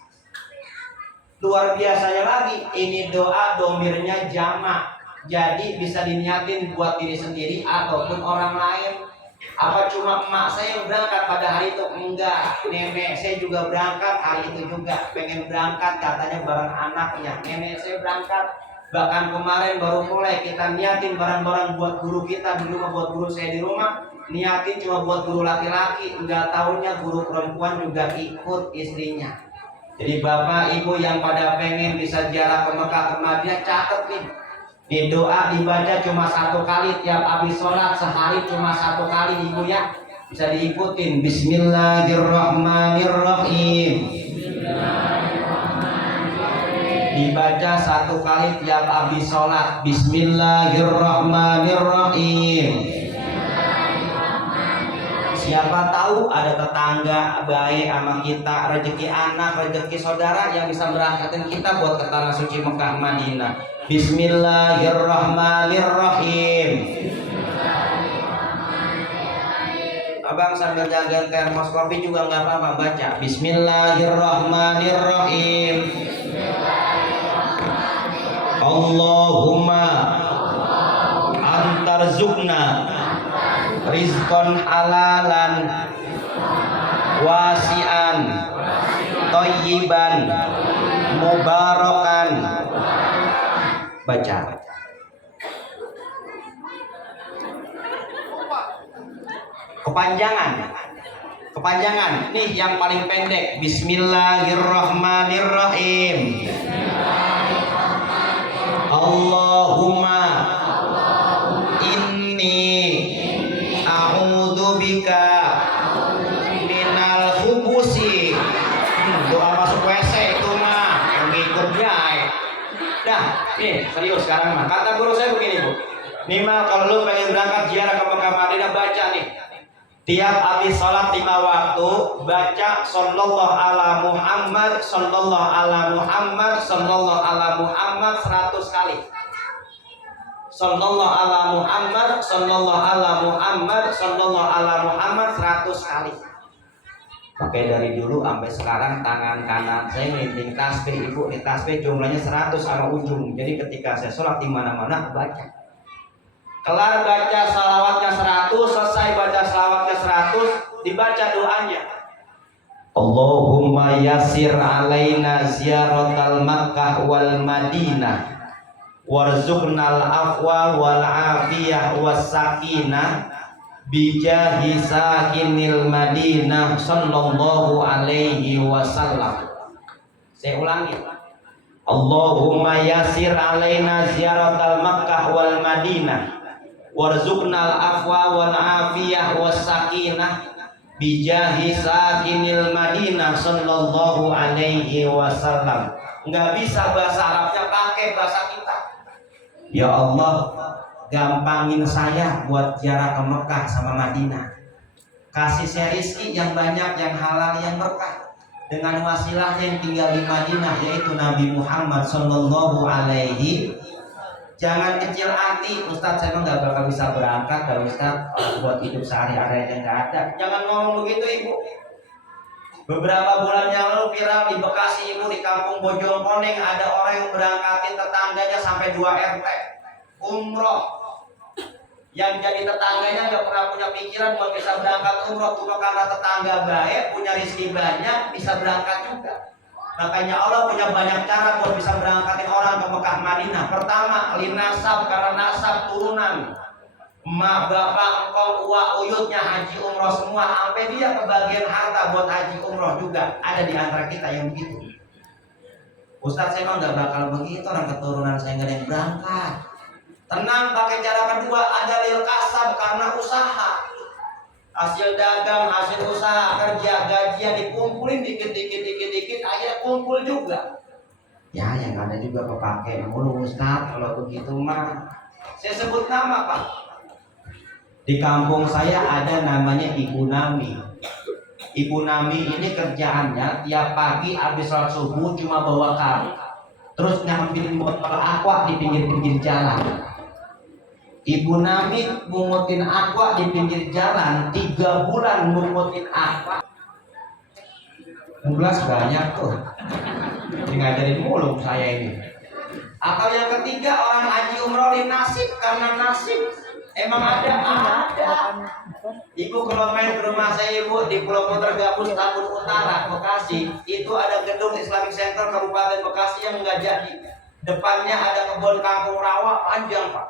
Luar biasanya lagi, ini doa domirnya jamak. Jadi bisa diniatin buat diri sendiri ataupun orang lain. Apa cuma emak saya yang berangkat pada hari itu? Enggak, nenek saya juga berangkat hari itu juga. Pengen berangkat katanya bareng anaknya. Nenek saya berangkat. Bahkan kemarin baru mulai kita niatin barang-barang buat guru kita di rumah, buat guru saya di rumah. Niatin cuma buat guru laki-laki. Enggak tahunya guru perempuan juga ikut istrinya. Jadi bapak ibu yang pada pengen bisa ziarah ke Mekah ke Madinah, catat nih. Di doa dibaca cuma 1 kali tiap habis sholat, sehari cuma 1 kali ibu ya. Bisa diikutin. Bismillahirrahmanirrahim. Dibaca 1 kali tiap habis sholat. Bismillahirrahmanirrahim. Siapa tahu ada tetangga baik sama kita, rezeki anak, rezeki saudara yang bisa berangkatin kita buat ke tanah suci Mekah Madinah. Bismillahirrahmanirrahim. Abang sambil jaga termos kopi juga nggak apa-apa, baca Bismillahirrahmanirrahim. Allahumma antarzukna rizqan halalan wasi'an thayyiban mubarakan. Baca. Kepanjangan. Nih yang paling pendek. Bismillahirrahmanirrahim. Allahumma inni a'udzubika minal khubusi. Doa masuk WC itu mah yang ikut jai. Dah, nih serius sekarang mah. Kata guru saya begini bu. Nih mah kalau lu pengen berangkat ziarah ke Mekah Madinah, baca nih. Tiap habis sholat 5 waktu baca sallallahu ala Muhammad, sallallahu ala Muhammad, sallallahu ala Muhammad 100 kali. Sallallahu ala Muhammad, sallallahu ala Muhammad, sallallahu ala Muhammad 100 kali. Pakai dari dulu sampai sekarang tangan kanan saya ngelinting tasbih, ibu nih tasbih jumlahnya 100 sama ujung. Jadi ketika saya sholat di mana-mana baca. Kelar baca salawatnya 100, selesai baca salawatnya 100, dibaca doanya. Allahumma yasir alaina ziyaratal Makkah wal Madinah warzuqnal afwa wal afiyah was sakinah bijahi sakinil Madinah sallallahu alaihi wasallam. Saya ulangi. Allahumma yasir alaina ziyaratal Makkah wal Madinah warzuqnal afwa wal afiyah was sakinah bijahi sakinil Madinah sallallahu alaihi wasallam. Enggak bisa bahasa Arabnya, pakai bahasa kita. Ya Allah, gampangin saya buat ziarah ke Mekah sama Madinah. Kasih saya rizki yang banyak, yang halal, yang berkah. Dengan wasilah yang tinggal di Madinah, yaitu Nabi Muhammad sallallahu alaihi. Jangan kecil hati, Ustadz saya nggak bakal bisa berangkat, dan Ustadz buat hidup sehari-hari aja nggak ada. Jangan ngomong begitu ibu. Beberapa bulan yang lalu viral di Bekasi ibu, di kampung Bojongkoneng ada orang yang berangkatin tetangganya sampai 2 RT umroh. Yang jadi tetangganya nggak pernah punya pikiran buat bisa berangkat umroh, cuma karena tetangga baik, punya rezeki banyak, bisa berangkat juga. Makanya Allah punya banyak cara buat bisa berangkatin orang ke Mekah Madinah. Pertama, linasab, karena nasab turunan. Emak, bapak, engkau, uak, uyutnya haji umroh semua, sampai dia kebagian harta buat haji umroh juga. Ada di antara kita yang begitu. Ustadz saya emang gak bakal begitu, orang keturunan saya gak ada yang berangkat. Tenang, pakai cara kedua, ada lil kasab, karena usaha. Hasil dagang, hasil usaha, kerja, gajian dikumpulin dikit, akhirnya kumpul juga. Ya, yang ada juga kepake mulu Ustadz, kalau begitu mah. Saya sebut nama Pak. Di kampung saya ada namanya Ibu Nami. Ibu Nami ini kerjaannya tiap pagi habis sholat subuh cuma bawa karung, terus ngambilin botol aqua di pinggir-pinggir jalan. Ibu Nami mungutin aqua di pinggir jalan 3 bulan mungutin aqua. 16 banyak tuh. Ngajarin mulu saya ini. Atau yang ketiga, orang haji umroh di nasib, karena nasib emang ada. Ibu kalau main ke rumah saya, Ibu, di Pulau Putar Gabus, Tambun Utara, Bekasi, itu ada gedung Islamic Center Kabupaten Bekasi yang nggak jadi. Depannya ada kebun kangkung rawa panjang, Pak.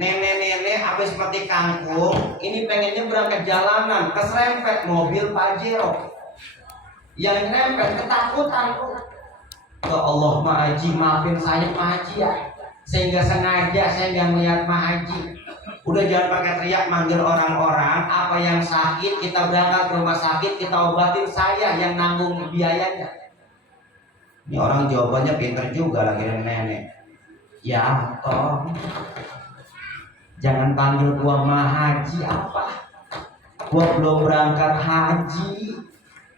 Nenek-nenek habis mati kangkung, ini pengennya berangkat jalanan, keserempet mobil Pajero. Yang nempel ketakutan, ya Allah, Mak Haji, maafin saya Mak Haji ya, sehingga sengaja saya nggak melihat Mak Haji. Udah jangan pakai teriak manggil orang-orang. Apa yang sakit kita berangkat ke rumah sakit, kita obatin, saya yang nanggung biayanya. Ini orang jawabannya pintar juga lagi, nenek. Ya toh, jangan panggil gua Mak Haji apa? Gua belum berangkat haji.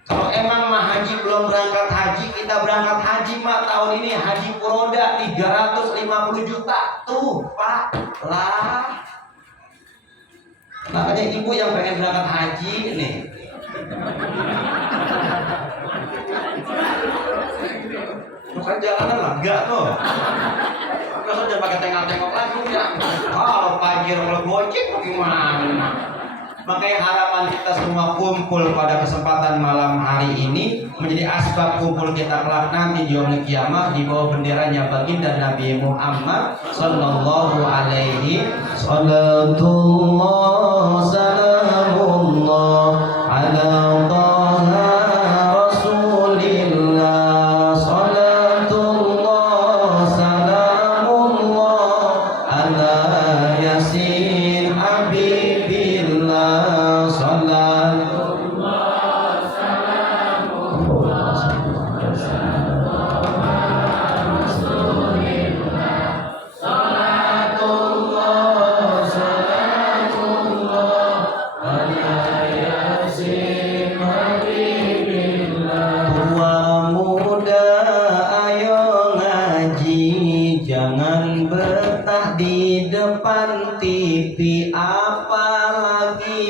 Kalau emang Mak Haji belum berangkat haji, kita berangkat haji Mak tahun ini haji Puroda 350 juta. Tuh Pak lah. Makanya ibu yang pengen berangkat haji nih. Bukan jalanan lah, enggak tuh. Masa jangan pakai tengok-tengok lagi ya. Kalau pagi kalau gojek bagaimana? Makanya harapan kita semua kumpul pada kesempatan malam hari ini menjadi asbab kumpul kita kelak nanti di yaumul kiamah di bawah benderanya baginda Nabi Muhammad sallallahu alaihi sallallahu salamullah ala taha rasulillah salatullah salamullah ala yasin habibillah jangan betah di depan TV, apalagi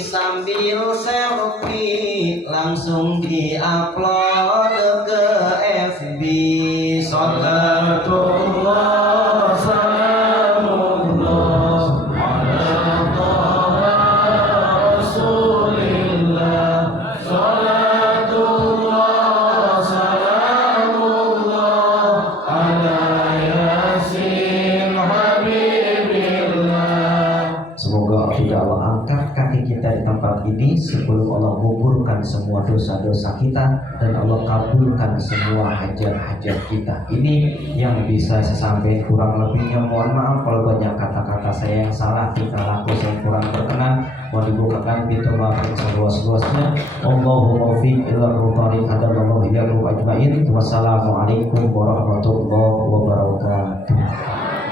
sambil selfie, langsung di-upload ke FB. Salatullah salamullah ala taha rasulillah salatullah salamullah ala yasin habibillah. Semoga tidak Allah angkat kaki kita di tempat ini sebelum Allah gugurkan semua dosa-dosa kita dan Allah kabulkan semua hajat-hajat kita. Ini yang bisa saya sampaikan, kurang lebihnya mohon maaf kalau banyak kata-kata saya yang salah, tingkah laku saya kurang berkenan. Mohon dibukakan pintu maaf yang seluas-luasnya. Allahumma fiq ila rutariq hadallahu iyyakum ajmain. Wassalamualaikum warahmatullahi wabarakatuh.